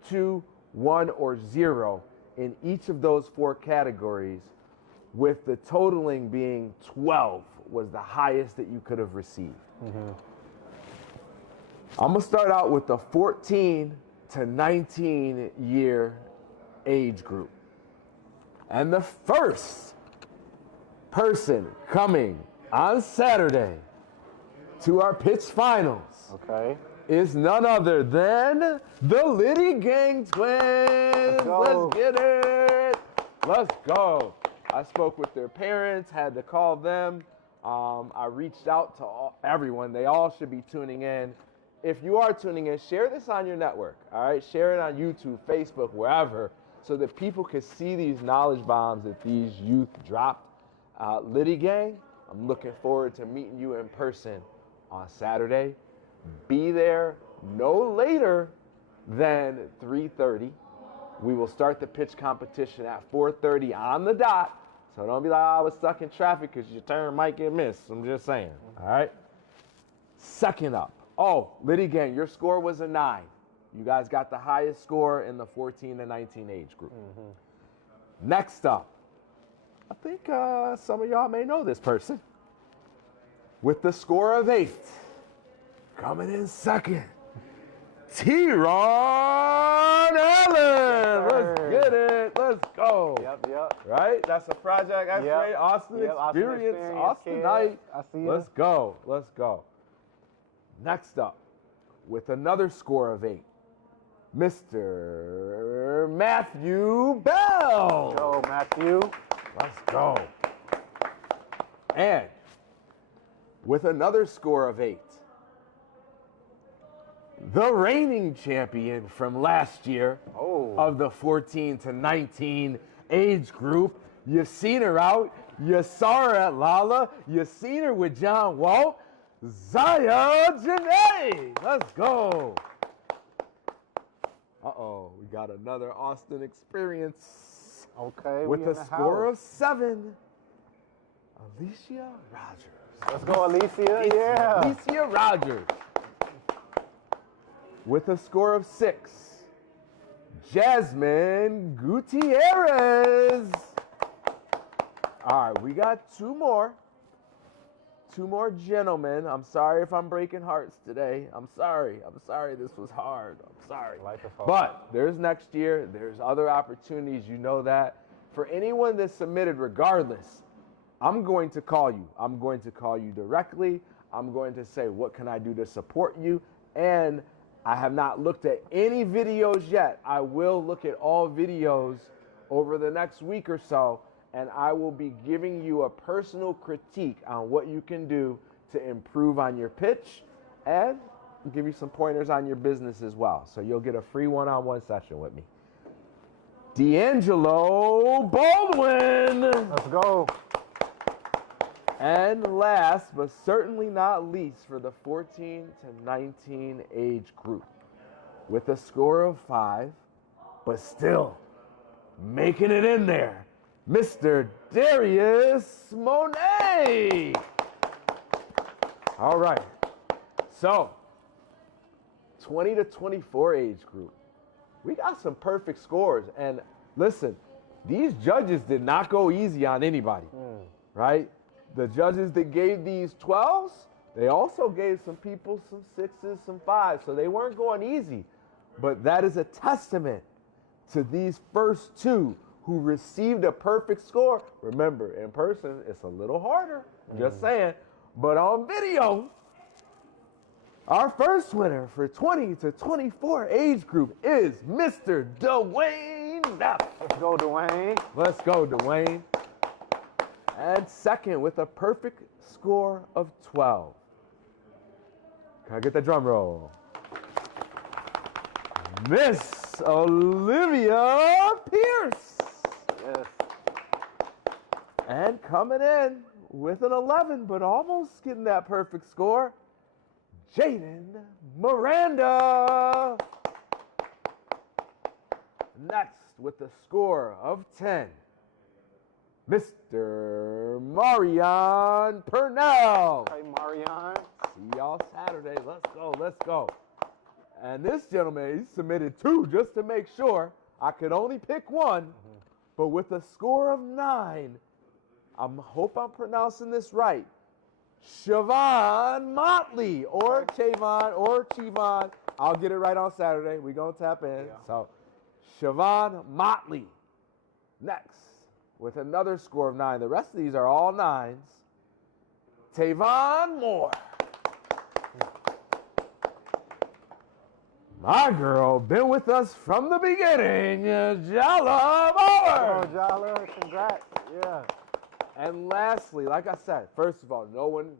2, 1, or 0 in each of those 4 categories, with the totaling being 12 was the highest that you could have received. I'm gonna start out with the 14 to 19 year age group. And the first person coming on Saturday to our pitch finals is none other than the Liddy Gang Twins. Let's get it. Let's go. I spoke with their parents, had to call them. I reached out to everyone. They all should be tuning in. If you are tuning in, share this on your network, all right? Share it on YouTube, Facebook, wherever, so that people can see these knowledge bombs that these youth dropped. Liddy Gang, I'm looking forward to meeting you in person on Saturday. Be there no later than 3:30. We will start the pitch competition at 4:30 on the dot. So don't be like, I was stuck in traffic because your turn might get missed. I'm just saying, all right? Second up. Oh, Liddy Gang, your score was a 9. You guys got the highest score in the 14 to 19 age group. Next up, I think some of y'all may know this person. With the score of 8, coming in second, T-Ron Allen. Let's get it. Let's go. Yep. Right? That's a Project X-Ray, Austin Experience, Austinite. I see you. Let's go. Let's go. Next up, with another score of 8, Mr. Matthew Bell. Go, Matthew. Let's go. And with another score of 8, the reigning champion from last year of the 14 to 19 age group. You seen her out. You saw her at Lala. You seen her with John Walt. Zaya Janae. Let's go. Uh-oh, we got another Austin Experience. Okay, With a score of 7, Alicia Rogers. Let's go, Alicia. Yeah. Alicia Rogers. With a score of 6, Jasmine Gutierrez. All right, we got 2 more. 2 more gentlemen. I'm sorry if I'm breaking hearts today. I'm sorry. This was hard. I'm sorry. But there's next year. There's other opportunities. You know that. For anyone that submitted, regardless, I'm going to call you. I'm going to call you directly. I'm going to say, what can I do to support you? And I have not looked at any videos yet. I will look at all videos over the next week or so, and I will be giving you a personal critique on what you can do to improve on your pitch and give you some pointers on your business as well. So you'll get a free one-on-one session with me. D'Angelo Baldwin. Let's go. And last, but certainly not least, for the 14 to 19 age group, with a score of 5, but still making it in there, Mr. Darius Monet. All right. So, 20 to 24 age group. We got some perfect scores. And listen, these judges did not go easy on anybody, right? The judges that gave these 12s, they also gave some people some 6s, some 5s. So they weren't going easy. But that is a testament to these first 2 who received a perfect score. Remember, in person, it's a little harder, just saying. But on video, our first winner for 20 to 24 age group is Mr. Dwayne Neff. Let's go, Dwayne. Let's go, Dwayne. And second, with a perfect score of 12. Can I get the drum roll? Miss Olivia Pierce. Yes. And coming in with an 11, but almost getting that perfect score, Jaden Miranda. Next, with a score of 10, Mr. Marion Purnell. Hey, Marion. See y'all Saturday. Let's go, let's go. And this gentleman, he submitted 2 just to make sure. I could only pick 1, but with a score of 9, I hope I'm pronouncing this right, Siobhan Motley, or Chavon, or Chivon. I'll get it right on Saturday. We're going to tap in. Yeah. So, Siobhan Motley. Next, with another score of 9. The rest of these are all 9s. Tavon Moore. My girl, been with us from the beginning, Jala Moore. Oh, Jala, congrats. Yeah. And lastly, like I said, first of all, no one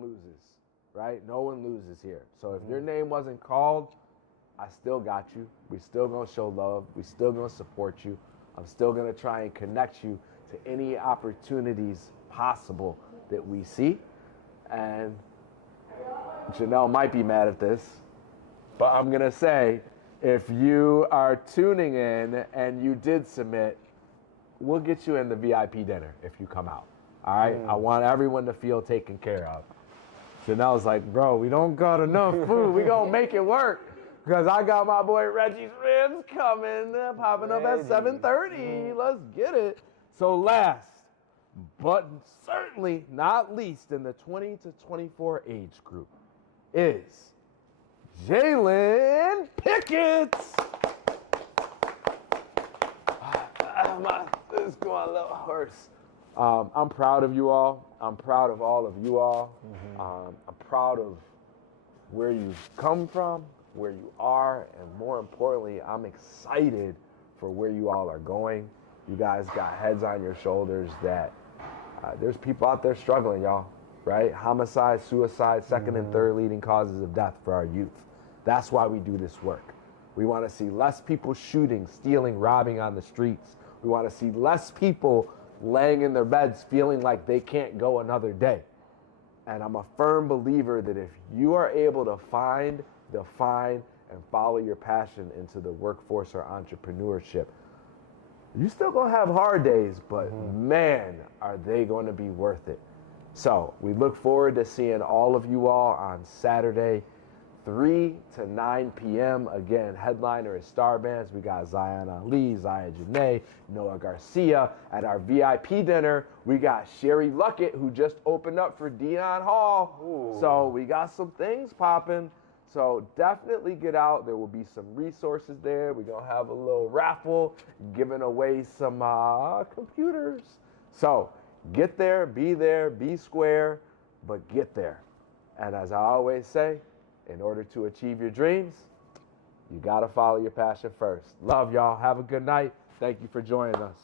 loses, right? No one loses here. So if your name wasn't called, I still got you. We still gonna show love. We still gonna support you. I'm still gonna try and connect you to any opportunities possible that we see. And Janelle might be mad at this, but I'm gonna say, if you are tuning in and you did submit, we'll get you in the VIP dinner if you come out. All right? I want everyone to feel taken care of. Janelle's like, bro, we don't got enough food. We gonna make it work. Because I got my boy Reggie's Ribs coming, popping up at 7:30. Let's get it. So last, but certainly not least in the 20 to 24 age group is Jalen Pickett. This is going a little hoarse. I'm proud of you all. I'm proud of all of you all. I'm proud of where you've come from, where you are, and more importantly, I'm excited for where you all are going. You guys got heads on your shoulders that there's people out there struggling, y'all, right? Homicide, suicide, second and third leading causes of death for our youth. That's why we do this work. We want to see less people shooting, stealing, robbing on the streets. We want to see less people laying in their beds feeling like they can't go another day. And I'm a firm believer that if you are able to find, define, and follow your passion into the workforce or entrepreneurship, you still gonna have hard days, but man, are they gonna be worth it. So we look forward to seeing all of you all on Saturday, 3 to 9 p.m. Again, headliner is Star Bands. We got Zion Ali, Zaya Janae, Noah Garcia. At our VIP dinner, we got Sherry Luckett, who just opened up for Dion Hall. Ooh. So we got some things popping. So definitely get out. There will be some resources there. We're going to have a little raffle, giving away some computers. So get there, be square, but get there. And as I always say, in order to achieve your dreams, you got to follow your passion first. Love y'all. Have a good night. Thank you for joining us.